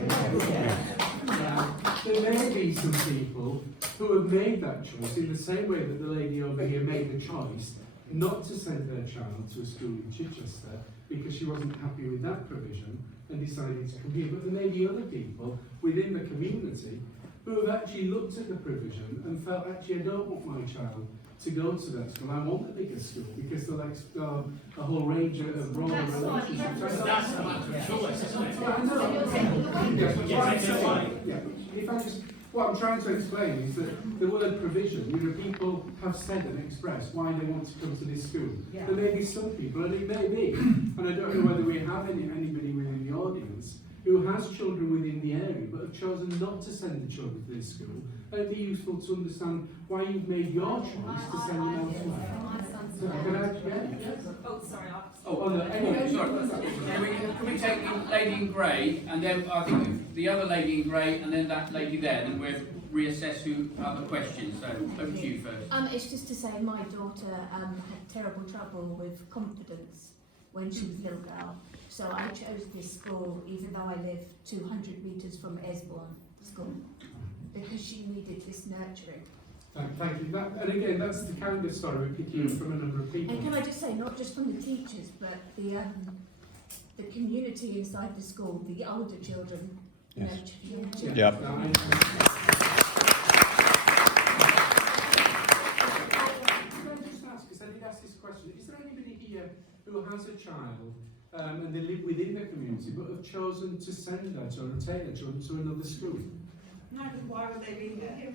There may be some people who have made that choice in the same way that the lady over here made the choice not to send their child to a school in Chichester because she wasn't happy with that provision and decided to come here. But there may be other people within the community who have actually looked at the provision and felt, actually, I don't want my child to go to that school. I want the bigger school because they'll explore a whole range of broader relationships. That's a matter of choice, isn't it? I know. If I just What I'm trying to explain is that the word provision, people have said and expressed why they want to come to this school. Yeah. There may be some people, and it may be, and I don't know whether we have anybody within the audience who has children within the area but have chosen not to send the children to this school. It'd be useful to understand why you've made your choice to send them elsewhere. So, can I, Oh, sorry, anyway, sorry. Can we take the lady in grey, and then I think the other lady in grey, and then that lady there, and then we'll reassess who other questions. So over to you first. It's just to say my daughter had terrible trouble with confidence when she was a little girl. So I chose this school even though I live 200 metres from Easebourne School because she needed this nurturing. Thank you. And again, that's the kind of story we're picking up from a number of people. And can I just say, not just from the teachers, but the community inside the school, the older children, nurture the younger children. Yeah. Is there anybody here who has a child and they live within the community but have chosen to send their children, take their children to another school? No, but why would they be here?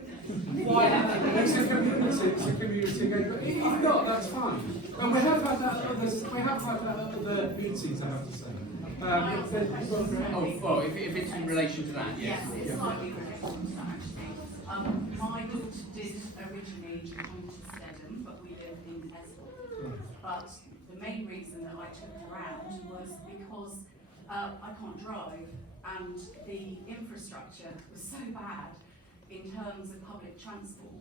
It's a community again. But if not, that's fine. And we have had that at other meetings, I have to say. Well, if it's in relation to that, yes. Yes, it's slightly related to that actually. My daughter did originally come to Stedham, but we live in Easebourne. But the main reason that I took her out was because I can't drive, and the infrastructure was so bad in terms of public transport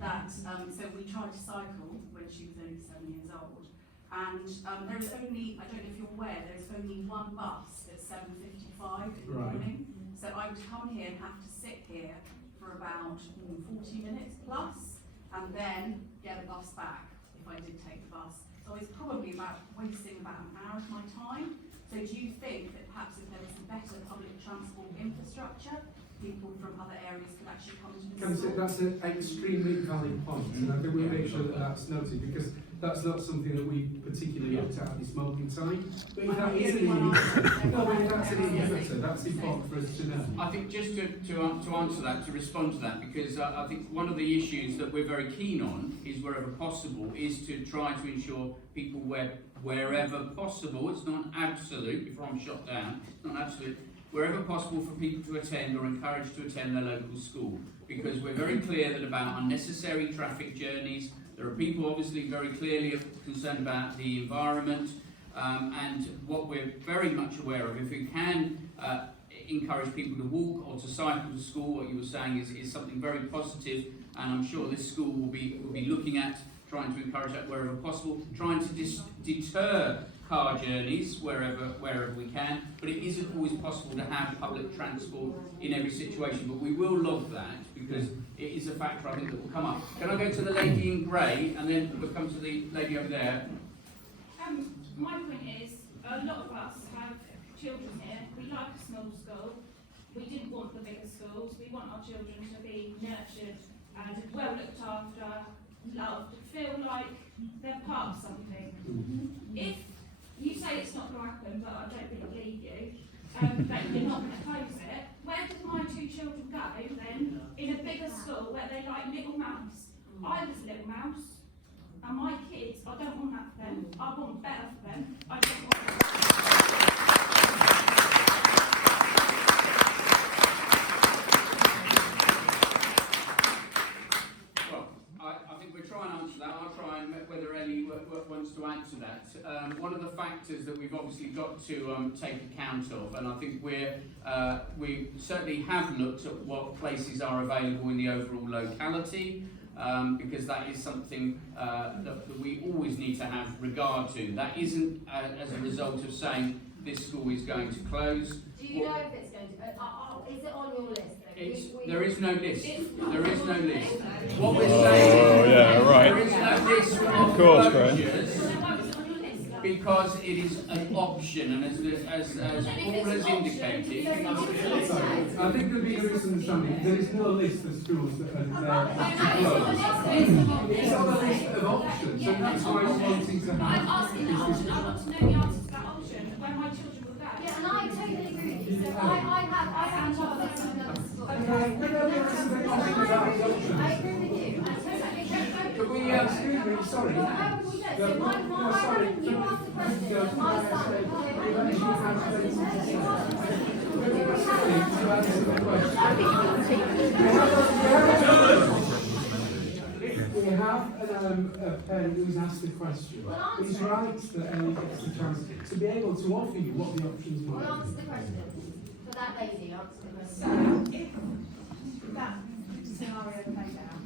that so we tried to cycle when she was only 7 years old. And there is only, I don't know if you're aware, there is only one bus at 7:55 in the morning. So I would come here and have to sit here for about 40 minutes plus, and then get a bus back if I did take the bus. So I was probably wasting about an hour of my time. So do you think that perhaps if there was a better public transport infrastructure, people from other areas could actually come to the school? That's an extremely valid point, and I think we'll make sure that that's noted, because that's not something that we particularly looked at this moment in time. But if that is that's important for us to know. I think just to answer that, to respond to that, because I think one of the issues that we're very keen on is wherever possible is to try to ensure people wherever possible, it's not an absolute, before I'm shot down, it's not an absolute, wherever possible for people to attend or encouraged to attend their local school, because we're very clear that about unnecessary traffic journeys, there are people obviously very clearly concerned about the environment, and what we're very much aware of, if we can encourage people to walk or to cycle to school, what you were saying is something very positive, and I'm sure this school will be looking at trying to encourage that wherever possible, trying to deter car journeys wherever we can, but it isn't always possible to have public transport in every situation, but we will log that because it is a factor I think that will come up. Can I go to the lady in grey and then we'll come to the lady over there? My point is, a lot of us have children here, we like a small school, we didn't want the bigger schools, we want our children to be nurtured and well looked after, loved, feel like they're part of something. If you say it's not going to happen, but I don't believe you, that you're not going to close it, where did my two children go then in a bigger school where they like Little Mouse? I was Little Mouse, and my kids, I don't want that for them, I want better for them, I don't want whether Ellie wants to add to that. One of the factors that we've obviously got to take account of, and I think we certainly have looked at what places are available in the overall locality, because that is something that we always need to have regard to. That isn't as a result of saying this school is going to close. Do you know if it's going to? Is it on your list? There is no list. There is no list. What we're saying there is no list of closures because it is an option, and as Paul has indicated. I think there'll be a misunderstanding. There is no list of schools that are closed. It's on a list of options, and that's why we're wanting to have. I'm asking that option. I want to know the answer to that option when my children will go. Yeah, and I totally agree with you. So I have a child that's in another school. Could we, excuse me, sorry. You asked the question. My We have a parent who's asked a question. He's right that Ellie gets the chance to be able to offer you what the options might be. Well, answer the question. For that lady, answer the question. So, if that scenario played out,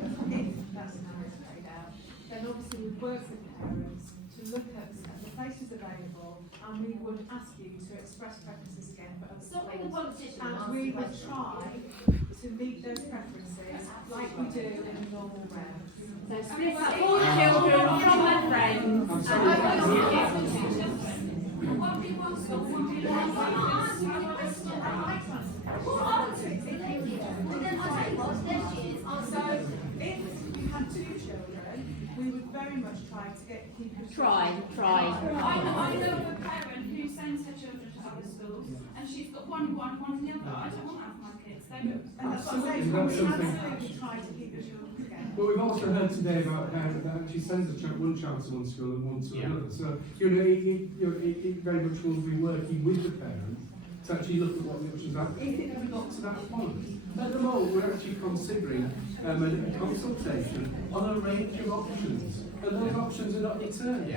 then obviously we'd work with parents to look at the places available, and we would ask you to express preferences again for other Stop being a schools. politician. And we would try to meet those preferences like we do in a normal round. So split up all the children from their friends. So, if you had 2 children, we would very much try to keep your Try. I know of a parent who sends her children to other schools, and she's got one the other. I don't want to have my kids. And that's what I'm saying, we absolutely try to keep your children together. But we've also heard today about a parent that actually sends one child to one school and one to another. So, it very much will be working with the parent to actually look at what the options are. If it ever got to that point, at the moment we're actually considering a consultation on a range of options. And those options are not determined.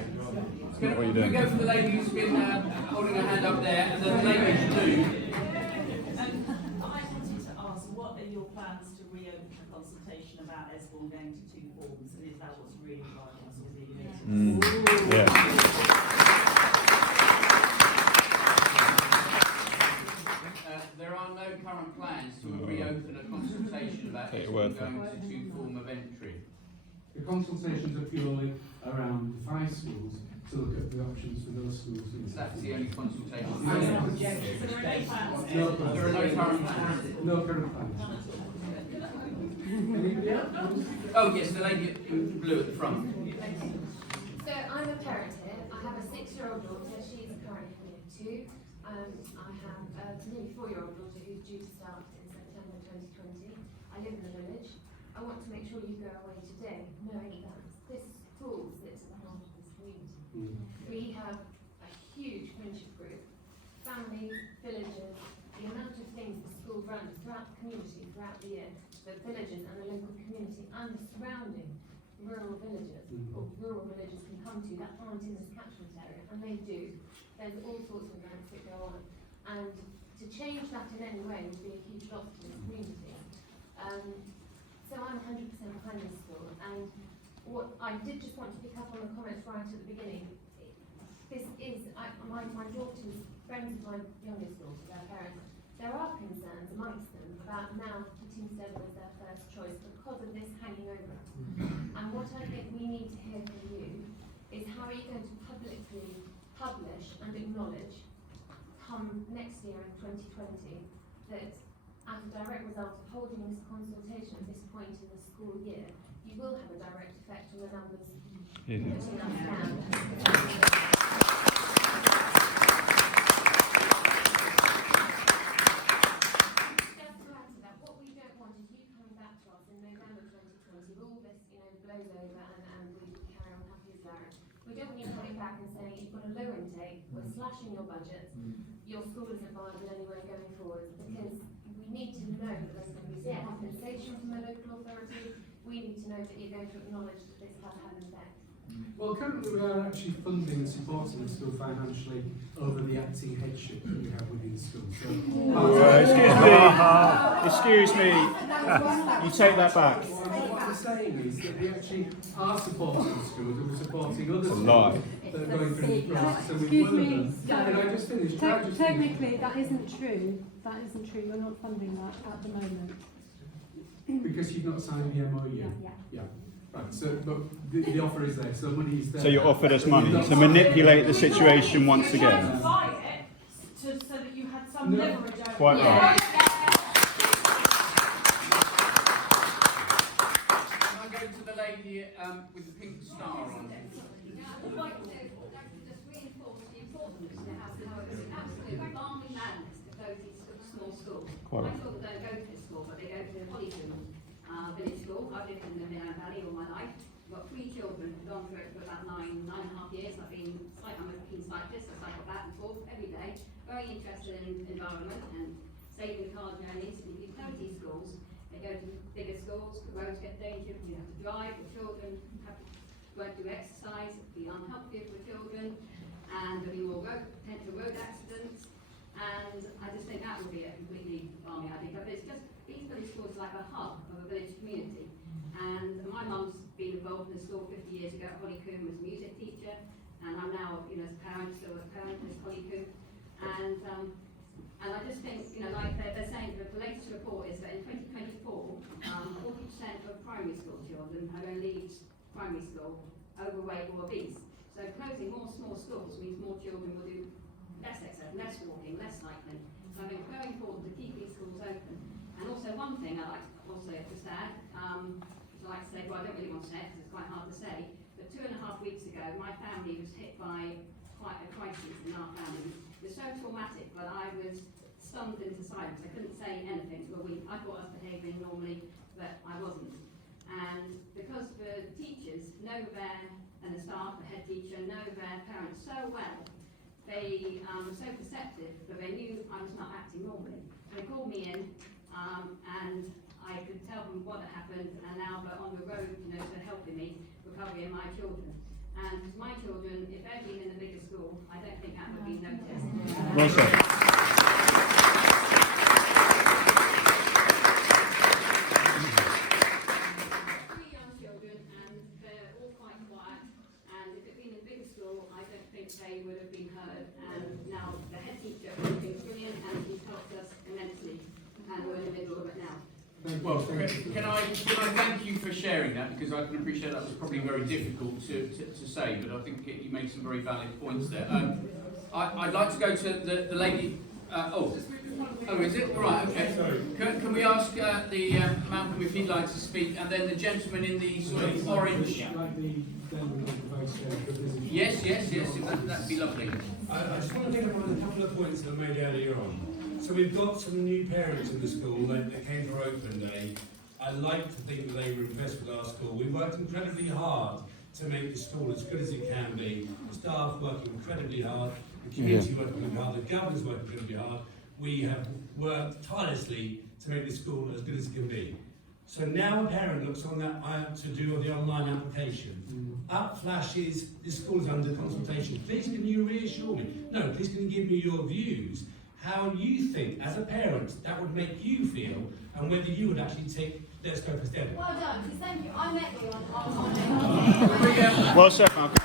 Can we go for the lady who's been holding her hand up there, and then the lady too? I wanted to ask, what are your plans to reopen the consultation about Easebourne going to 2 forms, and is that what's really driving us all being meetings? There are no current plans to reopen a consultation about Easebourne going to 2 form of entry. The consultations are purely around the 5 schools to look at the options for those schools. That's the only consultation. No There are no current plans. No current plans. Anybody else? Oh yes, the lady in blue at the front. So I'm a parent here. I have a 6-year-old daughter. She's currently year 2. I have a nearly 4-year-old daughter who's due to start in September 2020. I live in the village. I want to make sure you go away today knowing that this school sits at the heart of this community. We have a huge friendship group, families, villages, the amount of things the school runs throughout the community throughout the year, the villages and the local community and the surrounding rural villages or rural villages can come to that aren't in this catchment area, and they do. There's all sorts of events that go on, and to change that in any way would be a huge loss to the community. So I'm 100% behind this school, and what I did just want to pick up on the comments right at the beginning. This is, my daughter's friends of my youngest daughter, their parents, there are concerns amongst them about now putting Stedham as their first choice because of this hanging over us. And what I think we need to hear from you is how are you going to publicly publish and acknowledge come next year in 2020 that as a direct result of holding this consultation at this point in the school year, you will have a direct effect on the numbers. Yeah. What we don't want is you coming back to us in November 2020 with all this, blows over and we carry on happy as Larry. We don't want you coming back and saying you've got a low intake, we're slashing your budget, your school isn't viable anyway going forward, because we need to know that there's going to be some compensation from the local authority. We need to know that you're going to acknowledge that this has had an effect. Well, currently we are actually funding and supporting the school financially over the acting headship that we have within the school. So, excuse me. You take that back. What we're saying is that we actually are supporting the schools and we're supporting other schools lie. that are going through the process. So we Excuse will me, them. Can I just finish? Technically, that isn't true. That isn't true. We're not funding that at the moment. Because you've not signed the MOU? Yeah. Right, so, but the offer is there, so money is there. So you're offered us money to manipulate the situation once You tried to again. buy it so that you had some leverage over Quite right. Can I go to the lady with the pink star on? I'd like to just reinforce the importance of how it's absolutely balmy madness to go to small schools. Quite My right. children don't go to this school, but they go lived in the Midhurst Valley all my life. I've got 3 children, I've gone through it for about 9.5 years. I'm a keen cyclist, I cycle back and forth every day. Very interested in environment and saving car journeys. And if you go to these schools, they go to bigger schools, the roads get dangerous, you have to drive, the children won't do exercise, it'll be unhealthy for children, and there'll be more potential road accidents. And I just think that would be a completely farming idea. But it's just, these village schools are like a hub of a village community. And my mum's been involved in the school 50 years ago at Hollycombe as a music teacher, and I'm now, as a parent, still a parent at Hollycombe. And I just think, like they're saying, the latest report is that in 2024, 40% of primary school children are going to leave primary school overweight or obese. So closing more small schools means more children will do less exercise, less walking, less cycling. So I think it's very important to keep these schools open. And also one thing I'd like to also just add, which I like to say, well I don't really want to say it because it's quite hard to say, but 2.5 weeks ago my family was hit by quite a crisis in our family. It was so traumatic that I was stunned into silence. I couldn't say anything for a week. I thought I was behaving normally, but I wasn't. And because the teachers know and the staff, the head teacher, know their parents so well, they were so perceptive that they knew I was not acting normally. They called me in, and I could tell them what had happened, and now they're on the road, to helping me recovering my children. And my children, if they'd been in a bigger school, I don't think that would be noticed. Well said. They would have been heard, and now the head teacher has been brilliant and he's helped us immensely, and we're in the middle of it now. Well, can I thank you for sharing that, because I can appreciate that was probably very difficult to say, but I think you made some very valid points there. I'd like to go to the lady. Oh, is it? Right, okay. Can we ask the Malcolm if he'd like to speak, and then the gentleman in the sort of orange. Yes, that'd be lovely. I just want to pick up on a couple of points that I made earlier on. So we've got some new parents in the school that came for open day. I like to think that they were impressed with our school. We worked incredibly hard to make the school as good as it can be. The staff working incredibly hard, the community working incredibly hard, the governors working incredibly hard. We have worked tirelessly to make the school as good as it can be. So now a parent looks on that to do the online application. Up flashes, this school is under consultation. Please can you reassure me? No, please can you give me your views, how you think as a parent that would make you feel, and whether you would actually take Let's Go for Stedham. Well done, because thank you. I met you on Well said, Malcolm.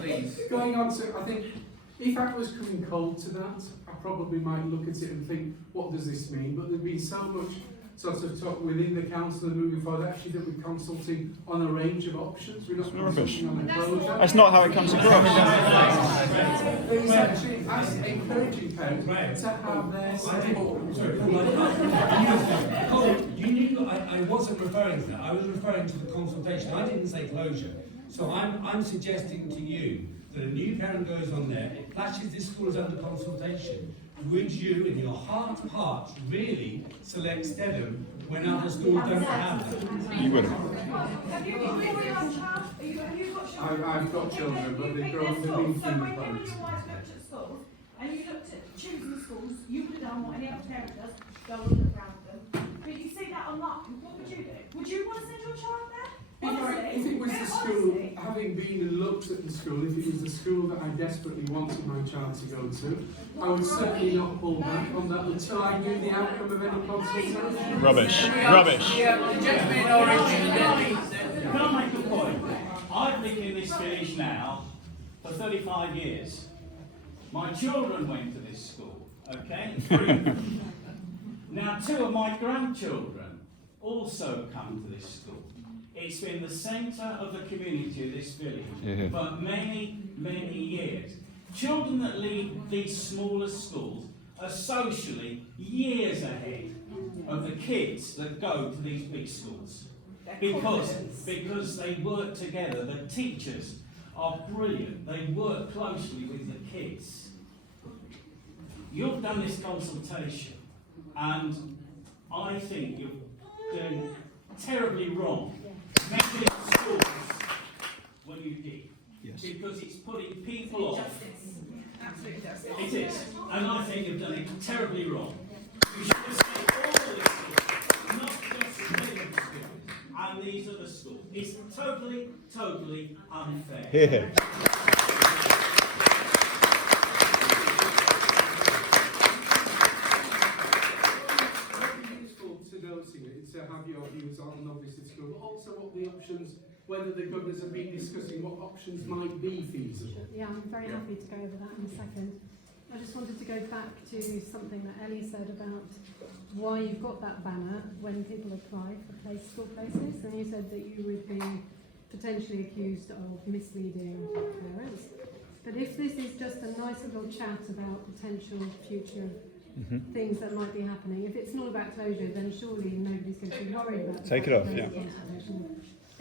Please. Going on to, I think, if I was coming cold to that, I probably might look at it and think, what does this mean? But there's been so much sort of talk within the council and moving forward, actually, that we're consulting on a range of options. We're not consulting on a closure. That's not how it comes across. It's actually us encouraging parents to have their say. You knew I wasn't referring to that. I was referring to the consultation. I didn't say closure. So I'm suggesting to you that a new parent goes on there, it flashes this school is under consultation. Would you, in your heart of hearts, really select Stedham when other schools don't have that? You wouldn't. Have you got children? I've got children, but they've grown to be So when you and parents. your wife looked at schools, and you looked at choosing schools, you would have done what any other parent does, go and look around them. But you see that online, what would you do? Would you want to send your child there? If it was the school, having been and looked at the school, if it was the school that I desperately wanted my child to go to, I would certainly not pull back on that until I knew the outcome of any consultation. Rubbish. Can I make a point? I've lived in this village now for 35 years. My children went to this school, okay? Now 2 of my grandchildren also come to this school. It's been the centre of the community of this village for many, many years. Children that leave these smaller schools are socially years ahead of the kids that go to these big schools. Because they work together. The teachers are brilliant. They work closely with the kids. You've done this consultation, and I think you're doing terribly wrong measuring schools when you did. Yes. Because it's putting people off. Absolutely justice. It is. And I think you've done it terribly wrong. You should have said all of the schools, not just the Billington schools, and these are the schools. It's totally, totally unfair. Here. To have your views on obviously school, but also what the options, whether the governors have been discussing what options might be feasible. Yeah, I'm very happy to go over that in a second. I just wanted to go back to something that Ellie said about why you've got that banner when people apply for school places, and you said that you would be potentially accused of misleading parents. But if this is just a nice little chat about potential future things that might be happening. If it's not about closure, then surely nobody's going to be worried about Take it off, yeah.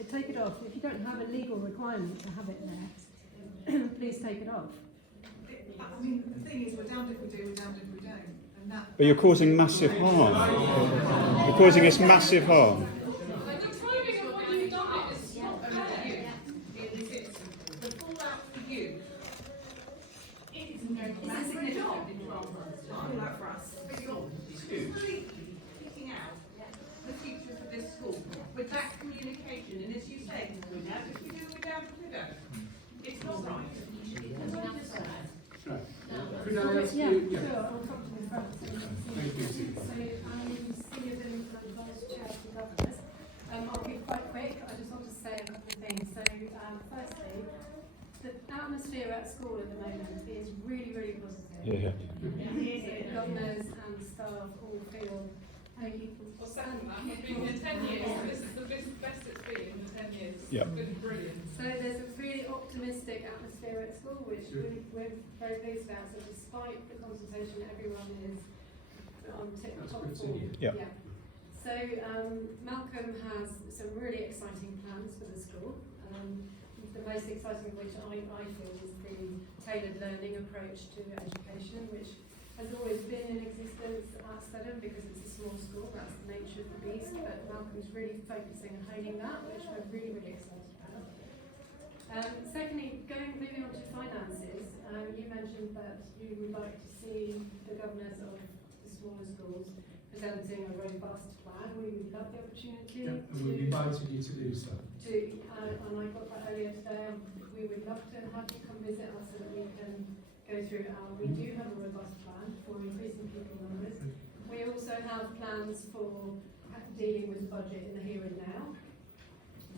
Take it off. If you don't have a legal requirement to have it there, please take it off. I mean, the thing is, we're damned if we do, we're damned if we don't. And that. But you're causing massive harm. You're causing us massive harm. With that communication, and as you say, we're down if we do, we're down if we don't. It's not right. Could I ask Yeah, you? sure, I'll come to the front. Thank you. So I'm Celia Billington, Vice Chair of the Governors. I'll be quite quick. I just want to say a couple of things. So firstly, the atmosphere at school at the moment is really, really positive. Yeah. So governors and staff all feel Well, second that, I've been here 10 years, and this is the best it's been in the 10 years. Yeah. It's been brilliant. So there's a really optimistic atmosphere at school, which we're very pleased about. So despite the consultation, everyone is on top form. Yeah. So Malcolm has some really exciting plans for the school. The most exciting of which I feel is the tailored learning approach to education, which has always been in existence at Stedham because it's a small school, that's the nature of the beast, but Malcolm's really focusing on honing that, which we're really, really excited about. Secondly, moving on to finances, you mentioned that you would like to see the governors of the smaller schools presenting a robust plan. We would love the opportunity And we've invited you to do so. And I got that earlier today, we would love to have you come visit us so that we can go through we do have a robust plan for increasing pupil numbers. We also have plans for dealing with the budget in the here and now.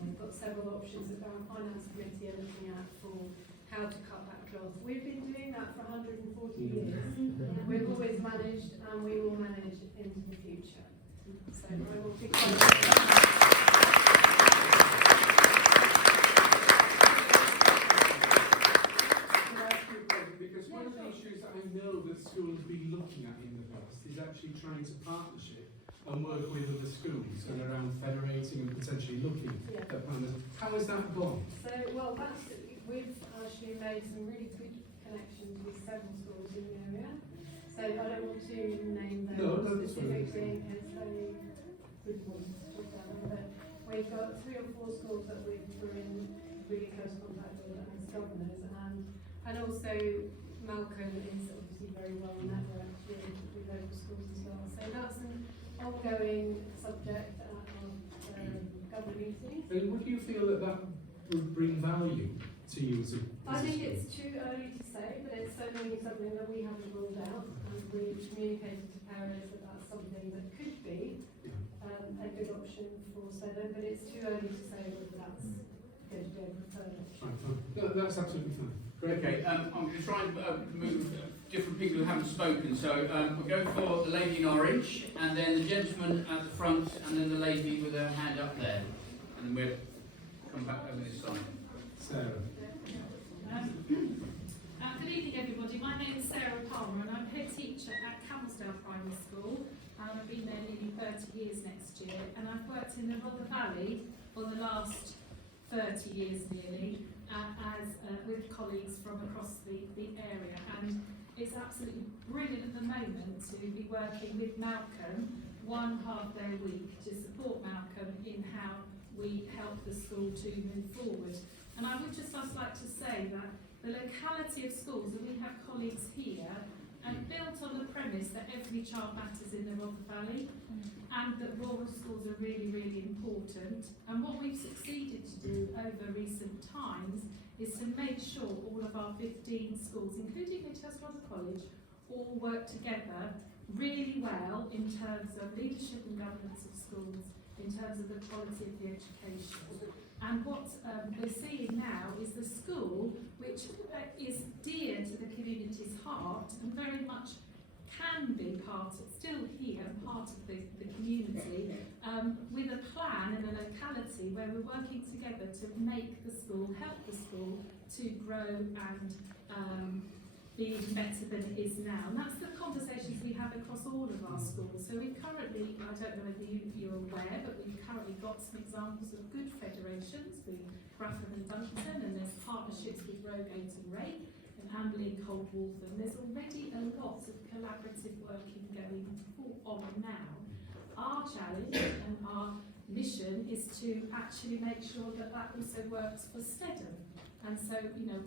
We've got several options that our finance committee are looking at for how to cut that cloth. We've been doing that for 140 years. We've always managed and we will manage into the future. So I will be because one of the issues that I know that schools have been looking at in the past is actually trying to partnership and work with other schools and around federating and potentially looking at partners. How has that gone? So, we've actually made some really good connections with several schools in the area. So I don't want to name them specifically, it's very good ones to talk about, but we've got 3 or 4 schools that we're in really close contact with as governors, and also Malcolm is obviously very well networked with local schools as well. So that's an ongoing subject at our government meetings. And would you feel that would bring value to you as a I think it's too early to say, but it's certainly something that we haven't ruled out, and we've communicated to parents that that's something that could be a good option for Stedham, but it's too early to say whether that's going to be a preferred option. No, that's absolutely fine. Great. Okay, I'm going to try and move different people who haven't spoken. So we'll go for the lady in orange, and then the gentleman at the front, and then the lady with her hand up there. And we'll come back over this side. Sarah. Good evening, everybody. My name's Sarah Palmer and I'm head teacher at Calmesdale Primary School, and I've been there nearly 30 years next year, and I've worked in the Rother Valley for the last 30 years nearly, with colleagues from across the area, and it's absolutely brilliant at the moment to be working with Malcolm 1 half-day a week to support Malcolm in how we help the school to move forward. And I would just like to say that the locality of schools, and we have colleagues here, and built on the premise that every child matters in the Rother Valley, and that rural schools are really, really important. And what we've succeeded to do over recent times is to make sure all of our 15 schools, including Midhurst College, all work together really well in terms of leadership and governance of schools, in terms of the quality of the education. And what we're seeing now is the school, which is dear to the community's heart and very much can be still here, part of the community, with a plan and a locality where we're working together to make the school, help the school to grow and be better than it is now. And that's the conversations we have across all of our schools. So we currently, I don't know whether you're aware, but we've currently got some examples of good federations with Graham and Billington, and there's partnerships with Rogate and Ray, and Amberley and Coldwaltham. There's already a lot of collaborative working going on now. Our challenge and our mission is to actually make sure that that also works for Stedham. And so, you know,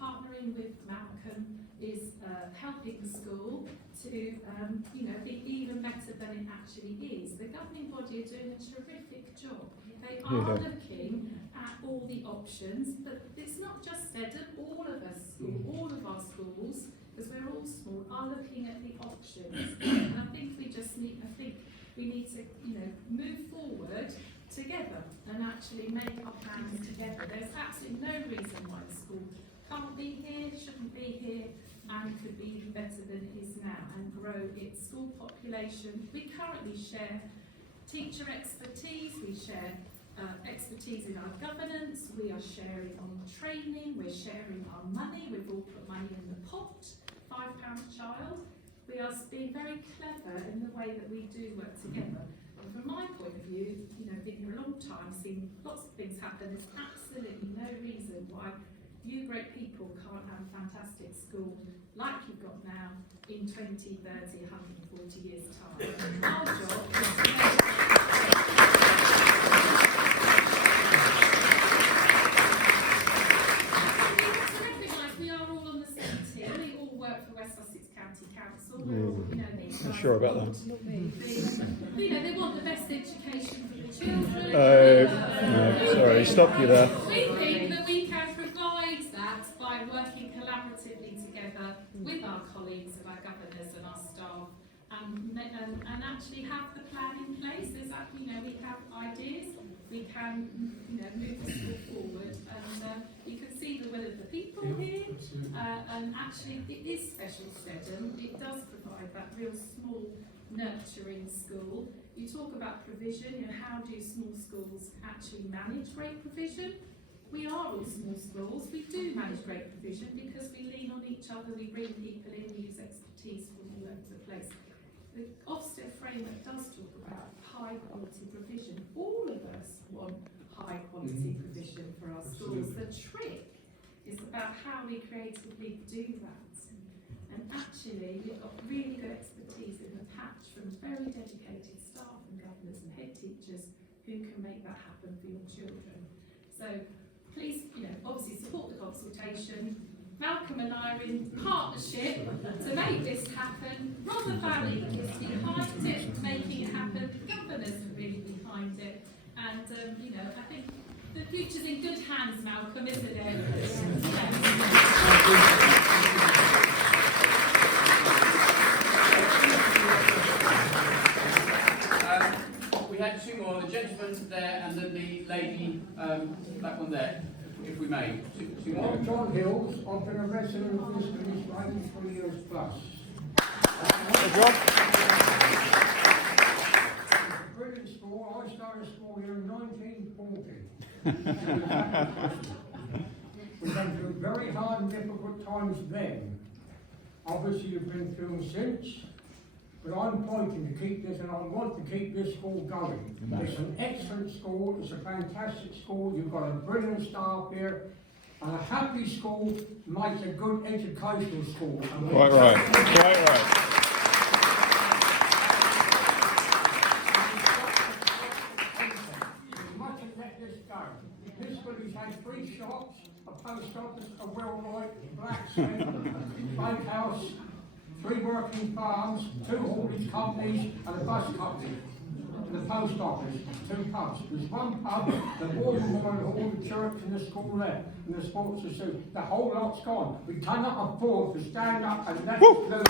partnering with Malcolm is helping the school to, you know, be even better than it actually is. The governing body are doing a terrific job. They are looking at all the options, but it's not just Stedham. All of us, all of our schools, because we're all small, are looking at the options. And I think we just need, we need to, you know, move forward together and actually make our plans together. There's absolutely no reason why the school can't be here, shouldn't be here, and could be even better than it is now and grow its school population. We currently share teacher expertise, we share expertise in our governance, we are sharing on training, we're sharing our money, we've all put money in the pot, £5 a child. We are being very clever in the way that we do work together. And from my point of view, you know, been here a long time, seen lots of things happen, there's absolutely no reason why you great people can't have a fantastic school like you've got now in 20, 30, 140 years' time. Our job is to recognise we are all on the same team. We all work for West Sussex County Council. We're all, you know, these guys Sure about that. you know, they want the best education for the children. No, sorry, stop you there. We think that we can provide that by working collaboratively together with our colleagues and our governors and our staff, and actually have the plan in place. There's that, you know, we have ideas, we can, you know, move the school forward, and you can see the will of the people here, and actually it is special Stedham. It does provide that real small nurturing school. You talk about provision, you know, how do small schools actually manage great provision? We are all small schools, we do manage great provision because we lean on each other, we bring people in, we use expertise from all over the place. The Ofsted framework does talk about high quality provision. All of us want high quality provision for our schools. The trick is about how we creatively do that. And actually, we've got really good expertise in the patch from very dedicated staff and governors and head teachers who can make that happen for your children. So please, you know, obviously support the consultation. Malcolm and I are in partnership to make this happen. Rother Valley is behind it, making it happen. The governors are really behind it. And, you know, I think the future's in good hands, Malcolm, isn't it? We had two more, the gentleman there and then the lady back on there, if we may. Two more. John Hills, I've been a resident of this village for 83 years plus. Brilliant school. I started school here in 1940. We went through very hard and difficult times then. Obviously, you've been through them since, but I'm fighting to keep this, and I want to keep this school going. It's an excellent school, it's a fantastic school, you've got a brilliant staff here, and a happy school makes a good educational school. Quite right, quite right. You mustn't let this go. This village's had 3 shops, a post office, a welllight, blacksmith, bakehouse, 3 working farms, 2 haulage companies, and a bus company. The post office, 2 pubs. There's 1 pub, the Warden Memorial Hall, the church, and the school there, and the sports facility. The whole lot's gone. We cannot afford to stand up and let it lose.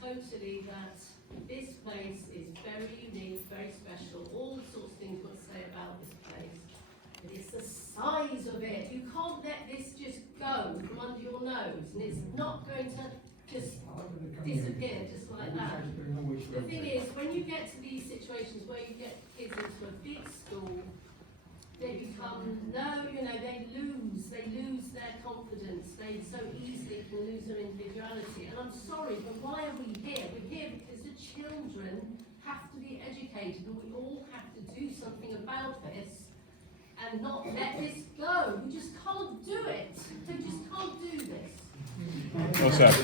Totally that this place is very unique, very special, all the sorts of things you've got to say about this place. But it's the size of it. You can't let this just go from under your nose, and it's not going to just disappear just like that. The thing is, when you get to these situations where you get kids into a big school, they become, they lose their confidence, they so easily can lose their individuality. And I'm sorry, but why are we here? We're here because the children have to be educated, and we all have to do something about this and not let this go. We just can't do it. We just can't do this. What's that?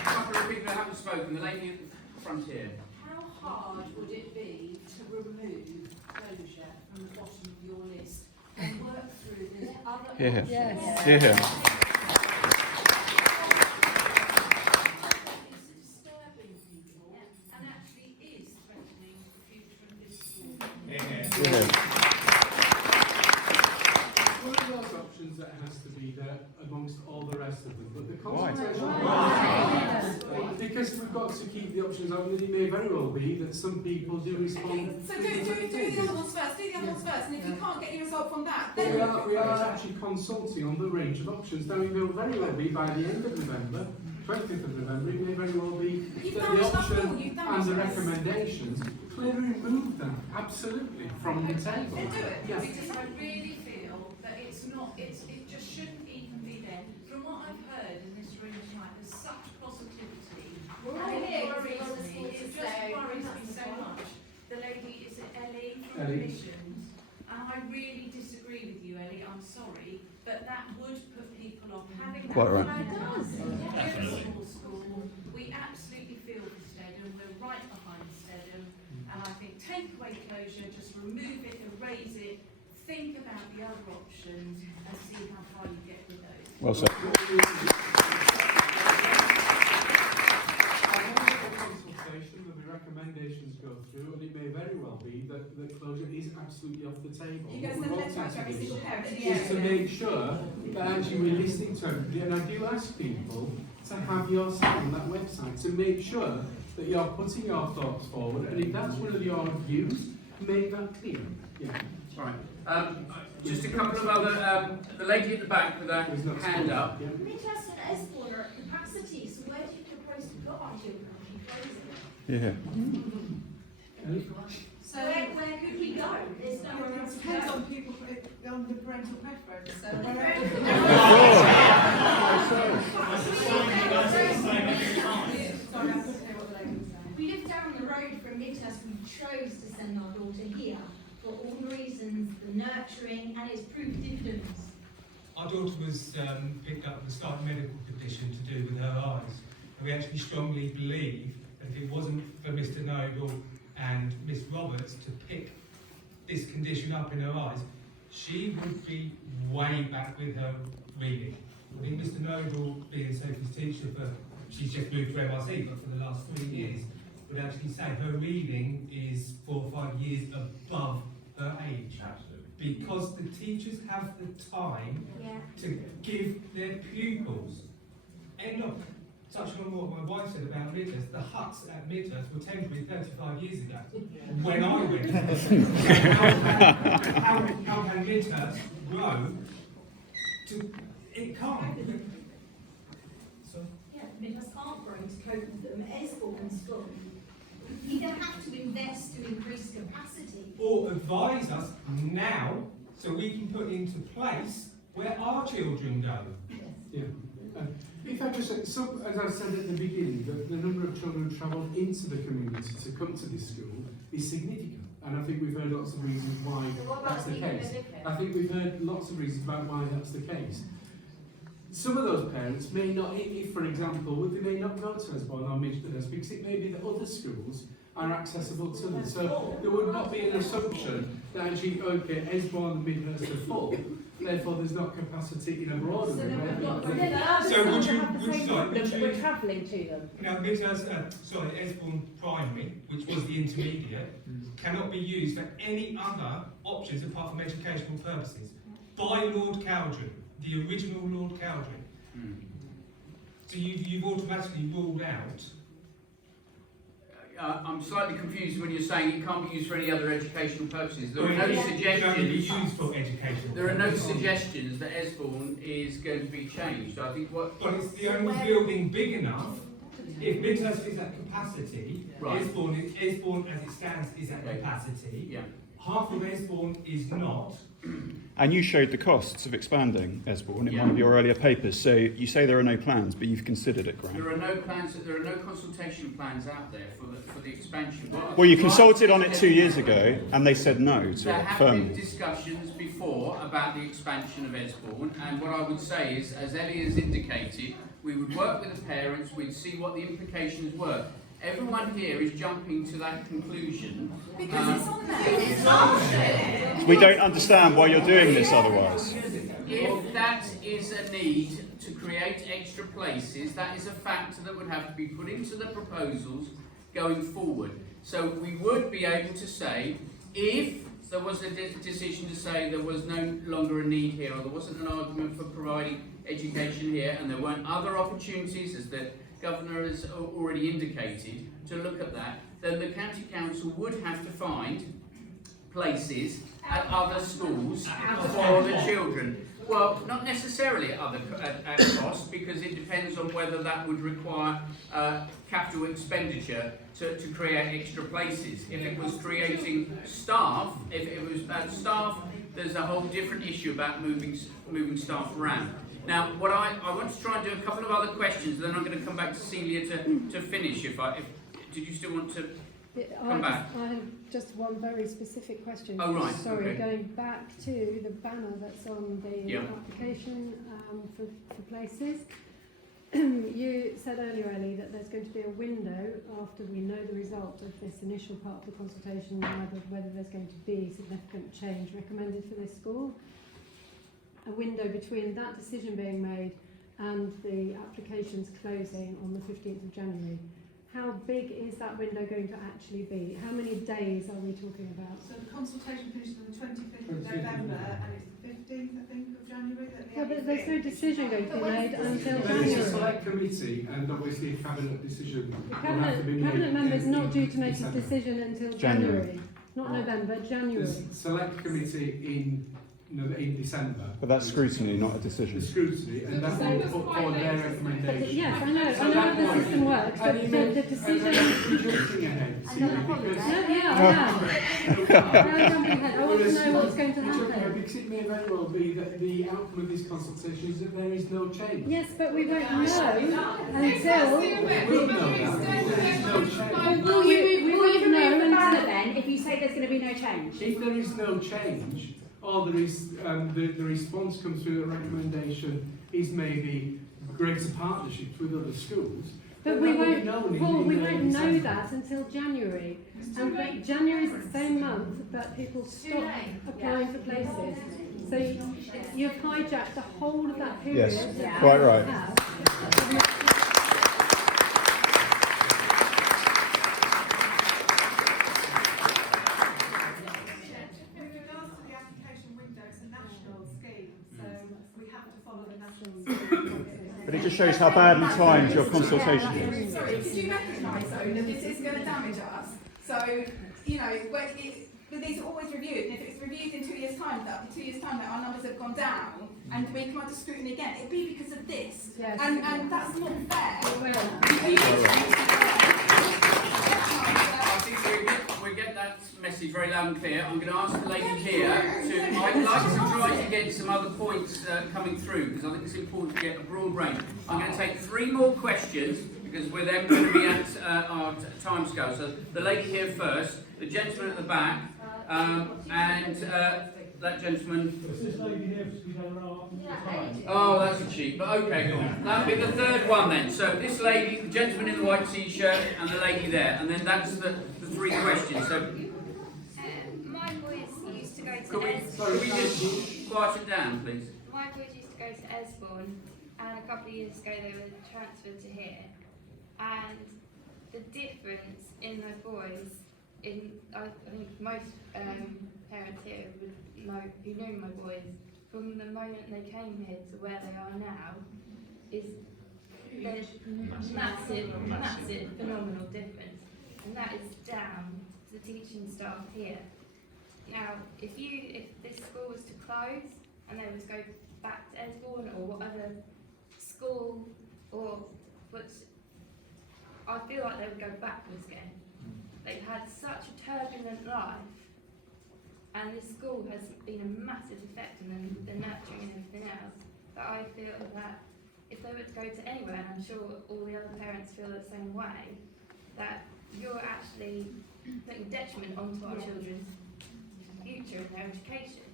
A couple of people that haven't spoken, the lady at the front here. How hard would it be to remove closure from the bottom of your list and work through the other Here. options? Here. It's disturbing people and actually is threatening the future of this school. One of those options that has to be there amongst all the rest of them, but the consultation. Because we've got to keep the options open, and it may very well be that some people do respond. So do the other ones first, and if you can't get your result from that, then We are actually consulting on the range of options. Now, it will very well be by the end of November, 20th of November, it may very well be that the option and the recommendations will remove them absolutely from the table. Then do it, Yes. because I really feel that it just shouldn't even be there. From what I've heard in this room tonight, there's such positivity. We're all here because we want the It school to just stay. worries me so much. The lady, is it Ellie from Ellie. Admissions? And I really disagree with you, Ellie, I'm sorry, but that would put people off having that. Quite right. It does. Beautiful school. We absolutely feel for Stedham. We're right behind Stedham. And I think take away closure, just remove it, erase it, think about the other options and see how far you get with those. Well said. Consultation, there'll be recommendations go through, and it may very well be that the closure is absolutely off the table. you guys What send we're letters out to every wanting single parent in the is to area. make sure that actually we're listening to everybody, and I do ask people to have your say on that website to make sure that you're putting your thoughts forward, and if that's one of your views, make that clear. Yeah. Right. Just a couple of other, the lady at the back with her hand up. Midhurst and Easebourne are at capacity, so where do you propose to put our children? Yeah. So Where could we go? There's nowhere it else to depends go. on people, on the parental preference. So We live down the road from Midhurst. We chose to send our daughter here for all the reasons, the nurturing, and it's proved dividends. Our daughter was picked up with a slight medical condition to do with her eyes. And we actually strongly believe that if it wasn't for Mr. Noble and Miss Roberts to pick this condition up in her eyes, she would be way back with her reading. I think Mr. Noble, being Sophie's teacher she's just moved to MRC, but for the last 3 years, would actually say her reading is 4 or 5 years above her age. Because the teachers have the time to give their pupils. And look, touching on what my wife said about Midhurst, the huts at Midhurst were temporary 35 years ago, when I went. How can Midhurst grow to... It can't. Yeah, Midhurst aren't growing to cope with them. Easebourne School. You don't have to invest to increase capacity. Or advise us now so we can put into place where our children go. Yeah. If I just, so, as I said at the beginning, the number of children who travel into the community to come to this school is significant. And I think we've heard lots of reasons why that's the case. I think we've heard lots of reasons about why that's the case. Some of those parents may not, if for example, they may not go to Easebourne or Midhurst because it may be that other schools are accessible to them. So there would not be an assumption that actually, okay, Easebourne and Midhurst are full, therefore there's not capacity in a broader way. So would you we're travelling to them. Now Midhurst, Easebourne Primary, which was the intermediate, cannot be used for any other options apart from educational purposes by Lord Cowdrey, the original Lord Cowdrey. So you've automatically ruled out. I'm slightly confused when you're saying it can't be used for any other educational purposes. There are no It can only be suggestions. used for educational There are no purposes. suggestions that Easebourne is going to be changed. I think what. But it's the only building big enough. If Midhurst is at capacity, Right. Easebourne as it stands is at capacity. Yeah. Half of Easebourne is not. And you showed the costs of expanding Easebourne in one of your earlier papers. So you say there are no plans, but you've considered it, Graham. There are no plans. There are no consultation plans out there for the expansion. Well, you consulted on it 2 years ago, and they said no to There it have firmly. been discussions before about the expansion of Easebourne, and what I would say is, as Ellie has indicated, we would work with the parents. We'd see what the implications were. Everyone here is jumping to that conclusion. Because it's on there. We don't understand why you're doing this otherwise. If that is a need to create extra places, that is a factor that would have to be put into the proposals going forward. So we would be able to say, if there was a decision to say there was no longer a need here, or there wasn't an argument for providing education here, and there weren't other opportunities, as the Governor has already indicated, to look at that, then the County Council would have to find places at other schools for the children. Well, not necessarily at cost, because it depends on whether that would require capital expenditure to create extra places. If it was creating staff, there's a whole different issue about moving staff around. Now, what I want to try and do a couple of other questions, then I'm going to come back to Celia to finish. Did you still want to come back? I have just one very specific question. Oh, right, Sorry, okay. going back to the banner that's on the application for places. You said earlier, Ellie, that there's going to be a window after we know the result of this initial part of the consultation, whether there's going to be significant change recommended for this school. A window between that decision being made and the applications closing on the 15th of January. How big is that window going to actually be? How many days are we talking about? So the consultation finished on the 25th of November and it's the 15th, I think, of January. Yeah, but there's no decision going to be made until There is a January. select committee and obviously a cabinet decision. The cabinet member is not due to make a decision until January. Not November, January. There's a select committee in December. But that's scrutiny, not a decision. The scrutiny, and that will put forward their recommendation. Yes, I know how the system works, but the decision... Jumping ahead, No, I want to know what's going to happen. Because it may very well be that the outcome of this consultation is that there is no change. Yes, but we won't know until... We will know that there is no change. Will you remove the banner then if you say there's going to be no change? If there is no change, or there is the response comes through, the recommendation is maybe greater partnerships with other schools. But we won't know that until January. And January is the same month that people stop applying for places. So you've hijacked the whole of that period. Yes, quite right. But it just shows how badly timed your consultation is. Sorry, could you recognise though that this is going to damage us? So, you know, but these are always reviewed, and if it's reviewed in 2 years' time, that'll be 2 years' time that our numbers have gone down, and we come under scrutiny again, it'll be because of this. Yes. And that's not fair. I think we get that message very loud and clear. I'm going to ask the lady here to, I'd like to try to get some other points coming through, because I think it's important to get a broad range. I'm going to take 3 more questions, because we're then going to be at our time scale. So the lady here first, the gentleman at the back, and that gentleman. Is this lady here because we don't know our time? Oh, that's a cheat, but okay, go on. That'll be the third one then. So this lady, the gentleman in the white t-shirt, and the lady there, and then that's the 3 questions. So my boys used to go to could we just quiet it down, please? My boys used to go to Easebourne, and a couple of years ago they were transferred to here. And the difference in the boys, I think most parents here would know, who knew my boys, from the moment they came here to where they are now, is there's massive, phenomenal difference, and that is down to the teaching staff here. Now, if this school was to close and they were to go back to Easebourne or whatever school, but I feel like they would go backwards again. They've had such a turbulent life, and this school has been a massive effect on them, the nurturing and everything else, that I feel that if they were to go to anywhere, and I'm sure all the other parents feel the same way, that you're actually putting detriment onto our children's future and their education.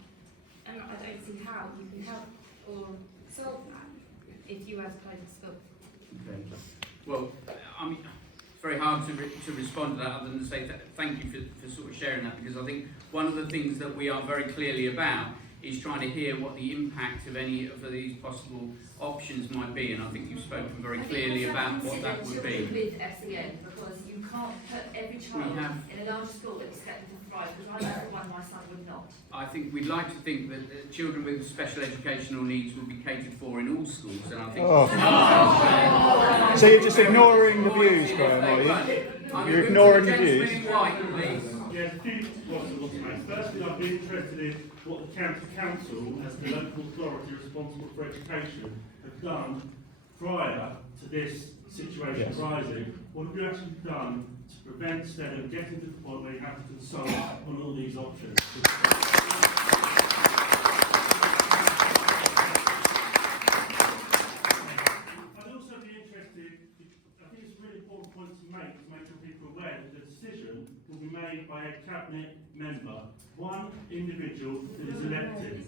And I don't see how you can help or solve that if you as close the school. Okay. Well, I mean, it's very hard to respond to that other than to say thank you for sort of sharing that, because I think one of the things that we are very clearly about is trying to hear what the impact of any of these possible options might be, and I think you've spoken very clearly about what that would be. With SEN, because you can't put every child in a large school and expect them to thrive, because I know for one my son would not. I think we'd like to think that children with special educational needs will be catered for in all schools, and I think... Oh. So you're just ignoring the views, Graham, are you? You're ignoring the views. Yes, a few points I want to make. Firstly, I'd be interested in what the county council, as the local authority responsible for education, have done prior to this situation arising. What have you actually done to prevent Stedham getting to the point where you have to consult on all these options? I'd also be interested, I think it's a really important point to make sure people are aware that the decision will be made by a cabinet member, one individual that is elected.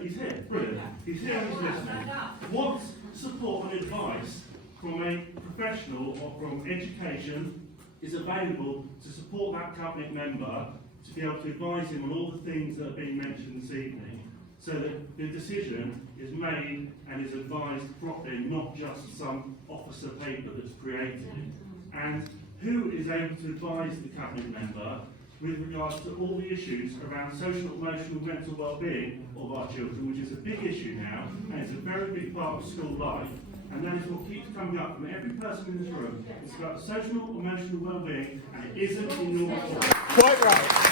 He's here, brilliant. He's here and he's listening. What support and advice from a professional or from education is available to support that cabinet member to be able to advise him on all the things that are being mentioned this evening, so that the decision is made and is advised properly, not just some officer paper that's created? And who is able to advise the cabinet member with regards to all the issues around social, emotional, mental well-being of our children, which is a big issue now, and it's a very big part of school life, and that is what keeps coming up from every person in this room. It's about social, emotional well-being, and it isn't in your report. Quite right.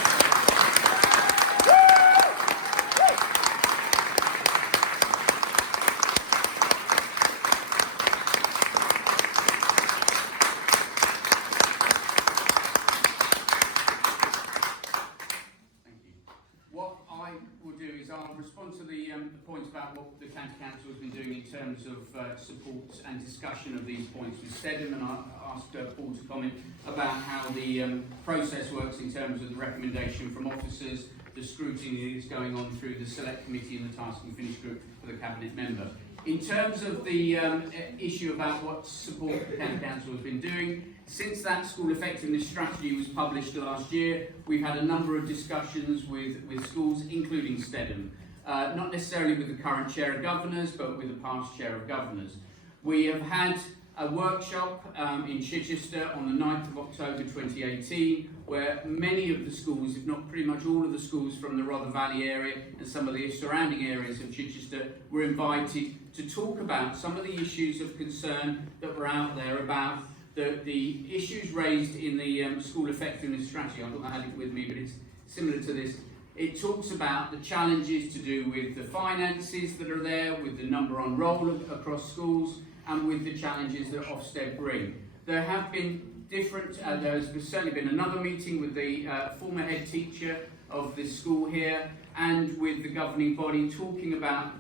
Points about what the County Council has been doing in terms of support and discussion of these points with Stedham, and I asked Paul to comment about how the process works in terms of the recommendation from officers, the scrutiny that's going on through the select committee and the task and finish group for the cabinet member. In terms of the issue about what support the County Council has been doing, since that school effectiveness strategy was published last year, we've had a number of discussions with schools, including Stedham. Not necessarily with the current chair of governors, but with the past chair of governors. We have had a workshop in Chichester on the 9th of October 2018, where many of the schools, if not pretty much all of the schools from the Rother Valley area and some of the surrounding areas of Chichester were invited to talk about some of the issues of concern that were out there about the issues raised in the school effectiveness strategy. I thought I had it with me, but it's similar to this. It talks about the challenges to do with the finances that are there, with the number on roll across schools, and with the challenges that Ofsted bring. There have been different, there's certainly been another meeting with the former head teacher of this school here and with the governing body talking about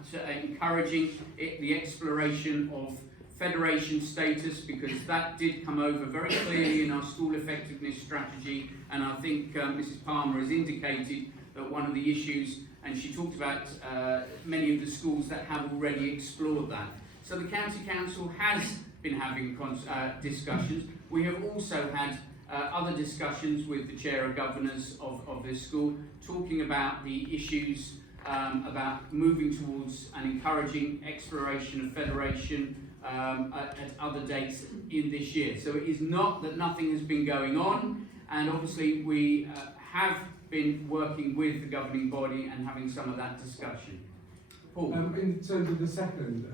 encouraging the exploration of federation status, because that did come over very clearly in our school effectiveness strategy, and I think Mrs Palmer has indicated that one of the issues, and she talked about many of the schools that have already explored that. So the County Council has been having discussions. We have also had other discussions with the Chair of Governors of this school, talking about the issues about moving towards and encouraging exploration of federation at other dates in this year. So it is not that nothing has been going on, and obviously we have been working with the governing body and having some of that discussion. Paul? In terms of the second,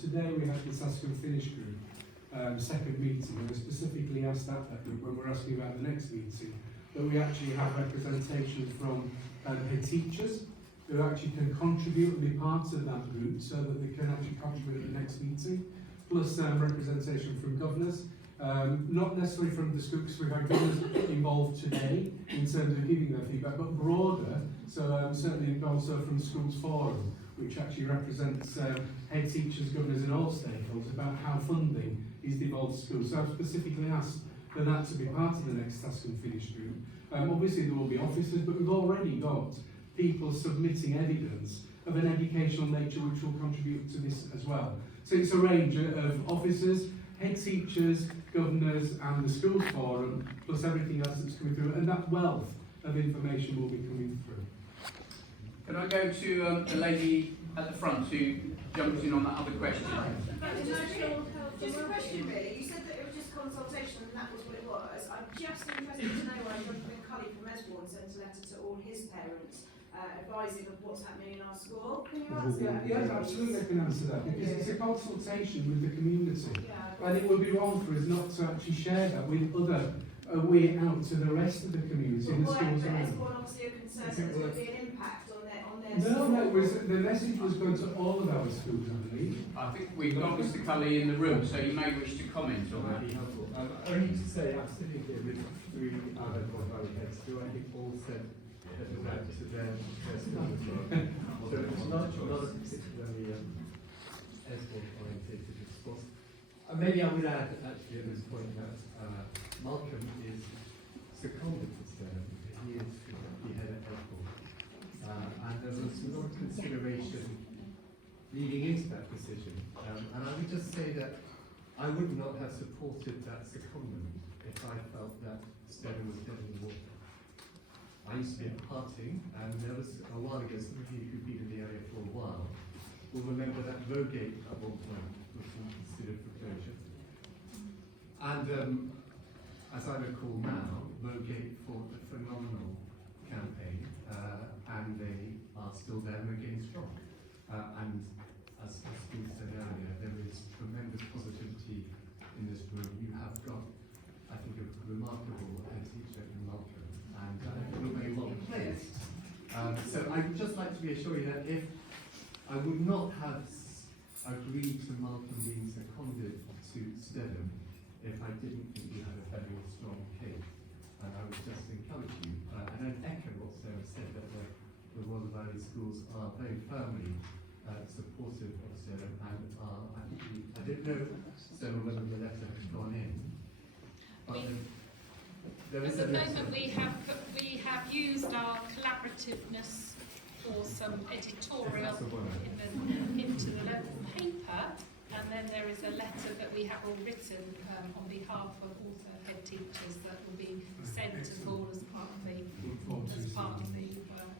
today we had the Sussex Finish Group second meeting, and I specifically asked that when we're asking about the next meeting, that we actually have representation from head teachers who actually can contribute and be part of that group so that they can actually contribute at the next meeting, plus representation from governors. Not necessarily from the schools, because we've had governors involved today in terms of giving their feedback, but broader, so certainly also from Schools Forum, which actually represents head teachers, governors and all stakeholders about how funding is devolved to schools. So I've specifically asked for that to be part of the next task and finish group. Obviously there will be officers, but we've already got people submitting evidence of an educational nature which will contribute to this as well. So it's a range of officers, head teachers, governors and the Schools Forum, plus everything else that's coming through, and that wealth of information will be coming through. Can I go to the lady at the front who jumped in on that other question? Just a question really, you said that it was just consultation and that was what it was. I'm just interested to know why Jonathan Culley from Easebourne sent a letter to all his parents advising of what's happening in our school. Can you answer that? Yes, absolutely I can answer that, because it's a consultation with the community. And it would be wrong for us not to actually share that with other way out to the rest of the community in the schools around. Easebourne obviously are concerned that there would be an impact on their No, the message was going to all of our schools, I believe. I think we've got Mr Culley in the room, so you may wish to comment on that. Only to say, absolutely, with three other Valley heads who I think all said that it went to their school as well. So it's not a particularly Easebourne orientated response. Maybe I would add, actually, at this point, that Malcolm is seconded to Stedham. He is the head of Easebourne. And there was a lot of consideration leading into that decision. And I would just say that I would not have supported that secondment if I felt that Stedham was dead in the water. I used to be at Parting, and there was a while ago, some of you who've been in the area for a while will remember that Rogate at one point was considered for closure. And as I recall now, Rogate fought a phenomenal campaign, and they are still there and we're getting strong. And as Steve said earlier, there is tremendous positivity in this room. You have got, I think, a remarkable head teacher in Malcolm, and you're very well placed. So I would just like to reassure you that if I would not have agreed to Malcolm being seconded to Stedham if I didn't think you had a very strong case. And I would just encourage you, and then echo what Sarah said, that the Rother Valley schools are very firmly supportive of Stedham, and are, I didn't know, Sarah, whether the letter has gone in, but there is a At the letter. moment we have used our collaborativeness for some editorial into the local paper, and then there is a letter that we have all written on behalf of also head teachers that will be sent to all as part of the work.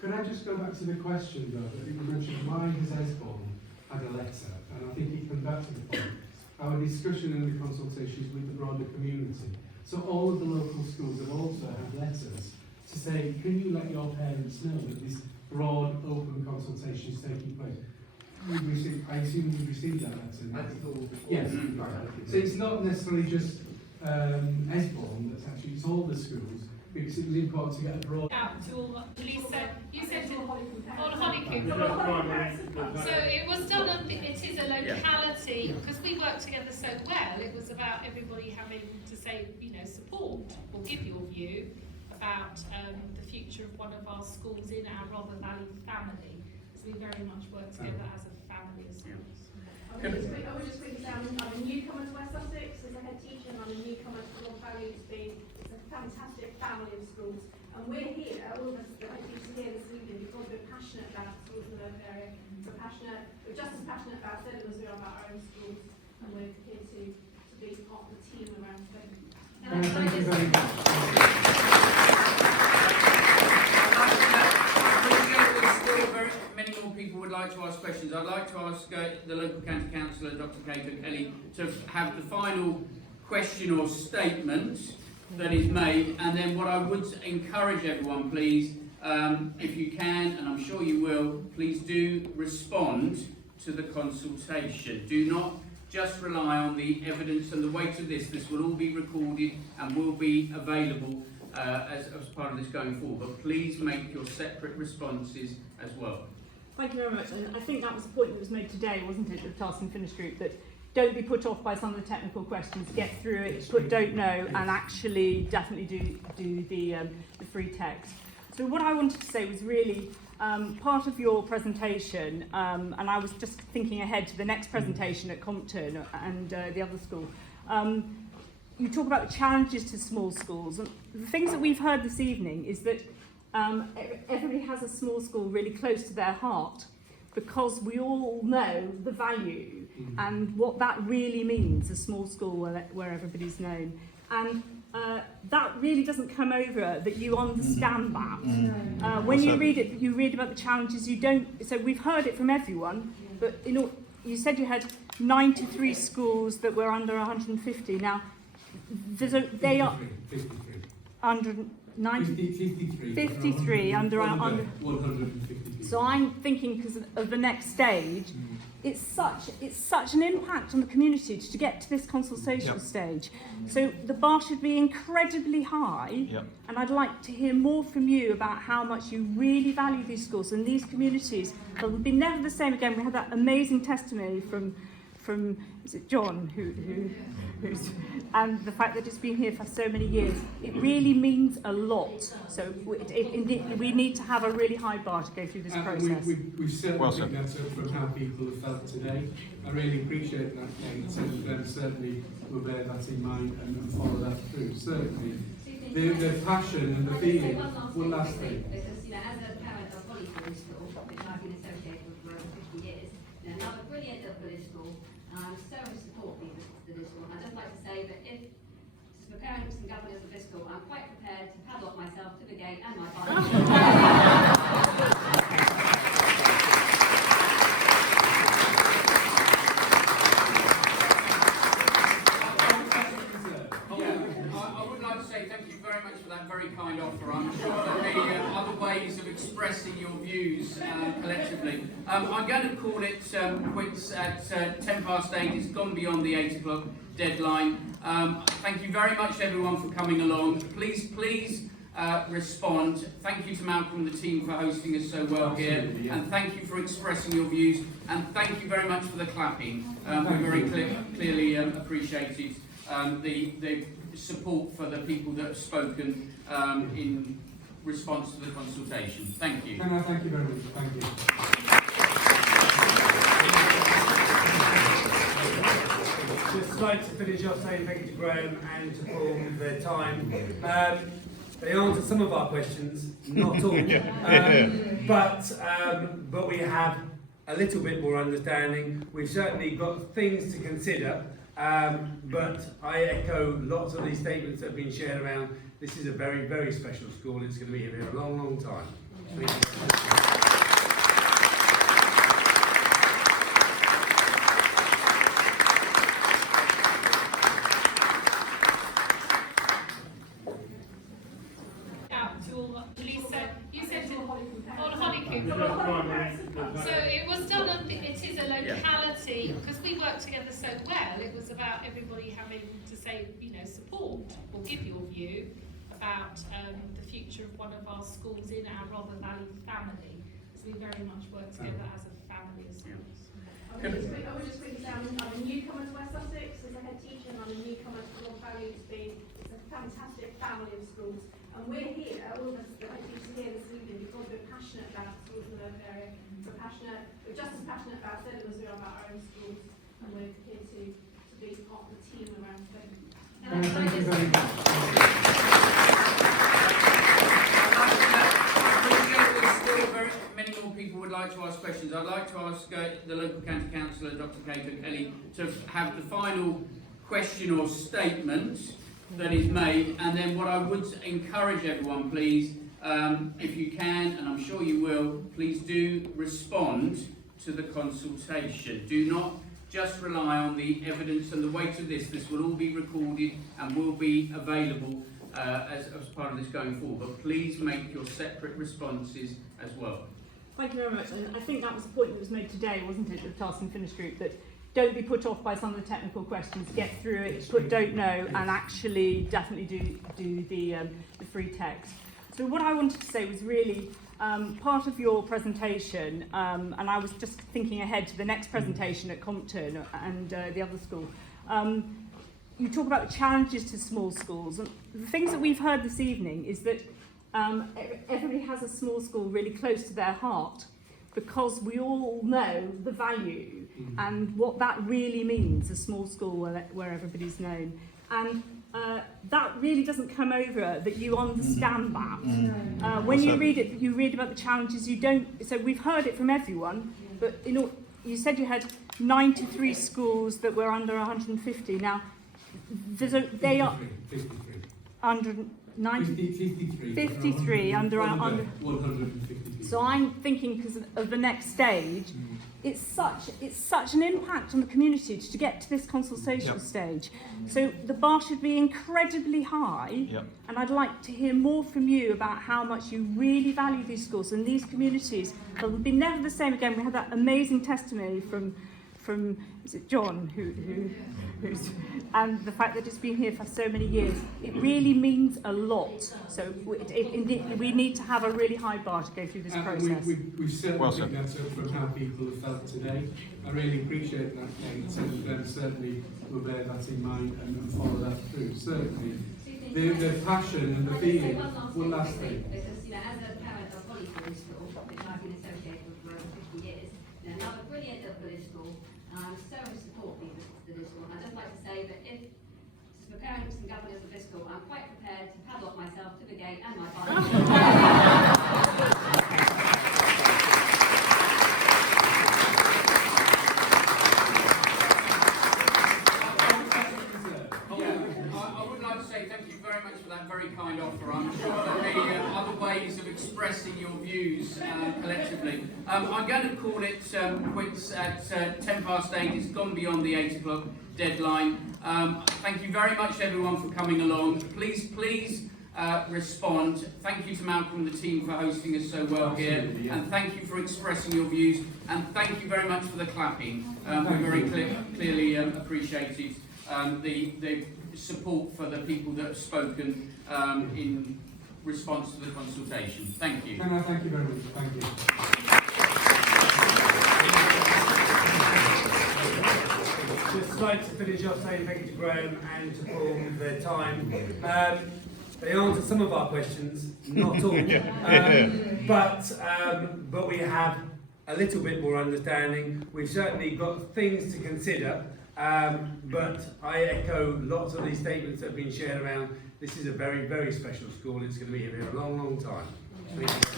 Could I just go back to the question though, that you mentioned why has Easebourne had a letter, and I think he comes back to the point. our discussion and the consultations with the broader community. So all of the local schools have also had letters to say, can you let your parents know that this broad, open consultation is taking place? I assume you've received that letter. Yes. So it's not necessarily just Easebourne, that's actually, it's all the schools, because it was important to get a broad... Out to all, Louise said, you said to all Hollycombe. So it was done, it is a locality, because we work together so well, it was about everybody having to say, you know, support or give your view about the future of one of our schools in our Rother Valley family. So we very much work together as a family of schools. I would just quickly say I'm a newcomer to West Sussex as a head teacher, and I'm a newcomer to Rother Valley. It's a fantastic family of schools, and we're here, all of us, the head teachers here this evening, because we're passionate about schools in the local area. We're just as passionate about Stedham as we are about our own schools, and we're here to be part of the team around Stedham. Thank you very much. Many more people would like to ask questions. I'd like to ask the local county councillor, Dr. Kelly, to have the final question or statement that is made, and then what I would encourage everyone, please, if you can, and I'm sure you will, please do respond to the consultation. Do not just rely on the evidence and the weight of this. This will all be recorded and will be available as part of this going forward, but please make your separate responses as well. Thank you very much. And I think that was the point that was made today, wasn't it, of Task and Finish Group, that don't be put off by some of the technical questions, get through it, put don't know, and actually definitely do the free text. So what I wanted to say was really part of your presentation, and I was just thinking ahead to the next presentation at Compton and the other school. You talk about the challenges to small schools, and the things that we've heard this evening is that everybody has a small school really close to their heart, because we all know the value and what that really means, a small school where everybody's known. And that really doesn't come over, that you understand that. When you read it, you read about the challenges, you don't, so we've heard it from everyone, but you said you had 93 schools that were under 150. Now, they are 53 under 150. So I'm thinking, because of the next stage, it's such an impact on the community to get to this consultation stage. So the bar should be incredibly high, and I'd like to hear more from you about how much you really value these schools and these communities. They'll be never the same again. We had that amazing testimony from is it John, who's, and the fact that it's been here for so many years, it really means a lot. So we need to have a really high bar to go through this process. We certainly think that's from how people have felt today. I really appreciate that, Kate, and certainly we'll bear that in mind and follow that through. Certainly, the passion and the feeling. One last thing. Because, you know, as a parent of Hollycombe School, which I've been associated with for over 50 years, you know, another brilliant little school, and I'm so much support for this school. I'd just like to say that if the parents and governors of this school, I'm quite prepared to padlock myself to the gate and my bike. Very kind offer. I'm sure there'll be other ways of expressing your views collectively. I'm going to call it quits at 8:10. It's gone beyond the 8 o'clock deadline. Thank you very much, everyone, for coming along. Please respond. Thank you to Malcolm and the team for hosting us so well here, and thank you for expressing your views, and thank you very much for the clapping. We very clearly appreciated the support for the people that have spoken in response to the consultation. Thank you. No, thank you very much. Thank you. Just like to finish off saying thank you to Graham and to Paul for their time. They answered some of our questions, not all, but we have a little bit more understanding. We've certainly got things to consider. But I echo lots of these statements that have been shared around. This is a very, very special school. It's going to be here a long, long time. to say, you know, support or give your view about the future of one of our schools in our rather valued family, as we very much work together as a family as schools. I would just quickly say I'm a newcomer to West Sussex as a head teacher, and I'm a newcomer to Long Valley to be. It's a fantastic family of schools, and we're here, all of us, the head teachers here this evening, because we're passionate about schools in the local area. We're just as passionate about Stedham as we are about our own schools, and we're here to be part of the team around Stedham. Thank you very much. Many more people would like to ask questions. I'd like to ask the local county councillor, Dr. Kelly, to have the final question or statement that is made, and then what I would encourage everyone, please, if you can, and I'm sure you will, please do respond to the consultation. Do not just rely on the evidence and the weight of this. This will all be recorded and will be available as part of this going forward. But please make your separate responses as well. Thank you very much. And I think that was the point that was made today, wasn't it, of Task and Finish Group, that don't be put off by some of the technical questions, get through it, put don't know, and actually definitely do the free text. So what I wanted to say was really part of your presentation, and I was just thinking ahead to the next presentation at Compton and the other school. You talk about the challenges to small schools, and the things that we've heard this evening is that everybody has a small school really close to their heart, because we all know the value and what that really means, a small school where everybody's known. And that really doesn't come over, that you understand that. When you read it, you read about the challenges, you don't, so we've heard it from everyone, but you said you had 93 schools that were under 150. Now, they are 53. under 53 under 150. So I'm thinking, because of the next stage, it's such an impact on the community to get to this consultation stage. So the bar should be incredibly high, and I'd like to hear more from you about how much you really value these schools and these communities. They'll be never the same again. We had that amazing testimony from is it John, who's, and the fact that it's been here for so many years, it really means a lot. So we need to have a really high bar to go through this process. We certainly think that's from how people have felt today. I really appreciate that, Kate, and certainly we'll bear that in mind and follow that through. Certainly, the passion and the feeling. One last thing. Because, you know, as a parent of Hollycombe School, which I've been associated with for over 50 years, you know, another brilliant little school, and I'm so supportive of this school. I'd just like to say that if the parents and governors of this school, I'm quite prepared to padlock myself to the gate and my bike. Very kind offer. I'm sure there'll be other ways of expressing your views collectively. I'm going to call it quits at 8:10. It's gone beyond the 8 o'clock deadline. Thank you very much, everyone, for coming along. Please respond. Thank you to Malcolm and the team for hosting us so well here, and thank you for expressing your views, and thank you very much for the clapping. We very clearly appreciated the support for the people that have spoken in response to the consultation. Thank you. No, thank you very much. Thank you. Just like to finish off saying thank you to Graham and to Paul for their time. They answered some of our questions, not all, but we have a little bit more understanding. We've certainly got things to consider. But I echo lots of these statements that have been shared around. This is a very, very special school. It's going to be here for a long, long time. Thank you.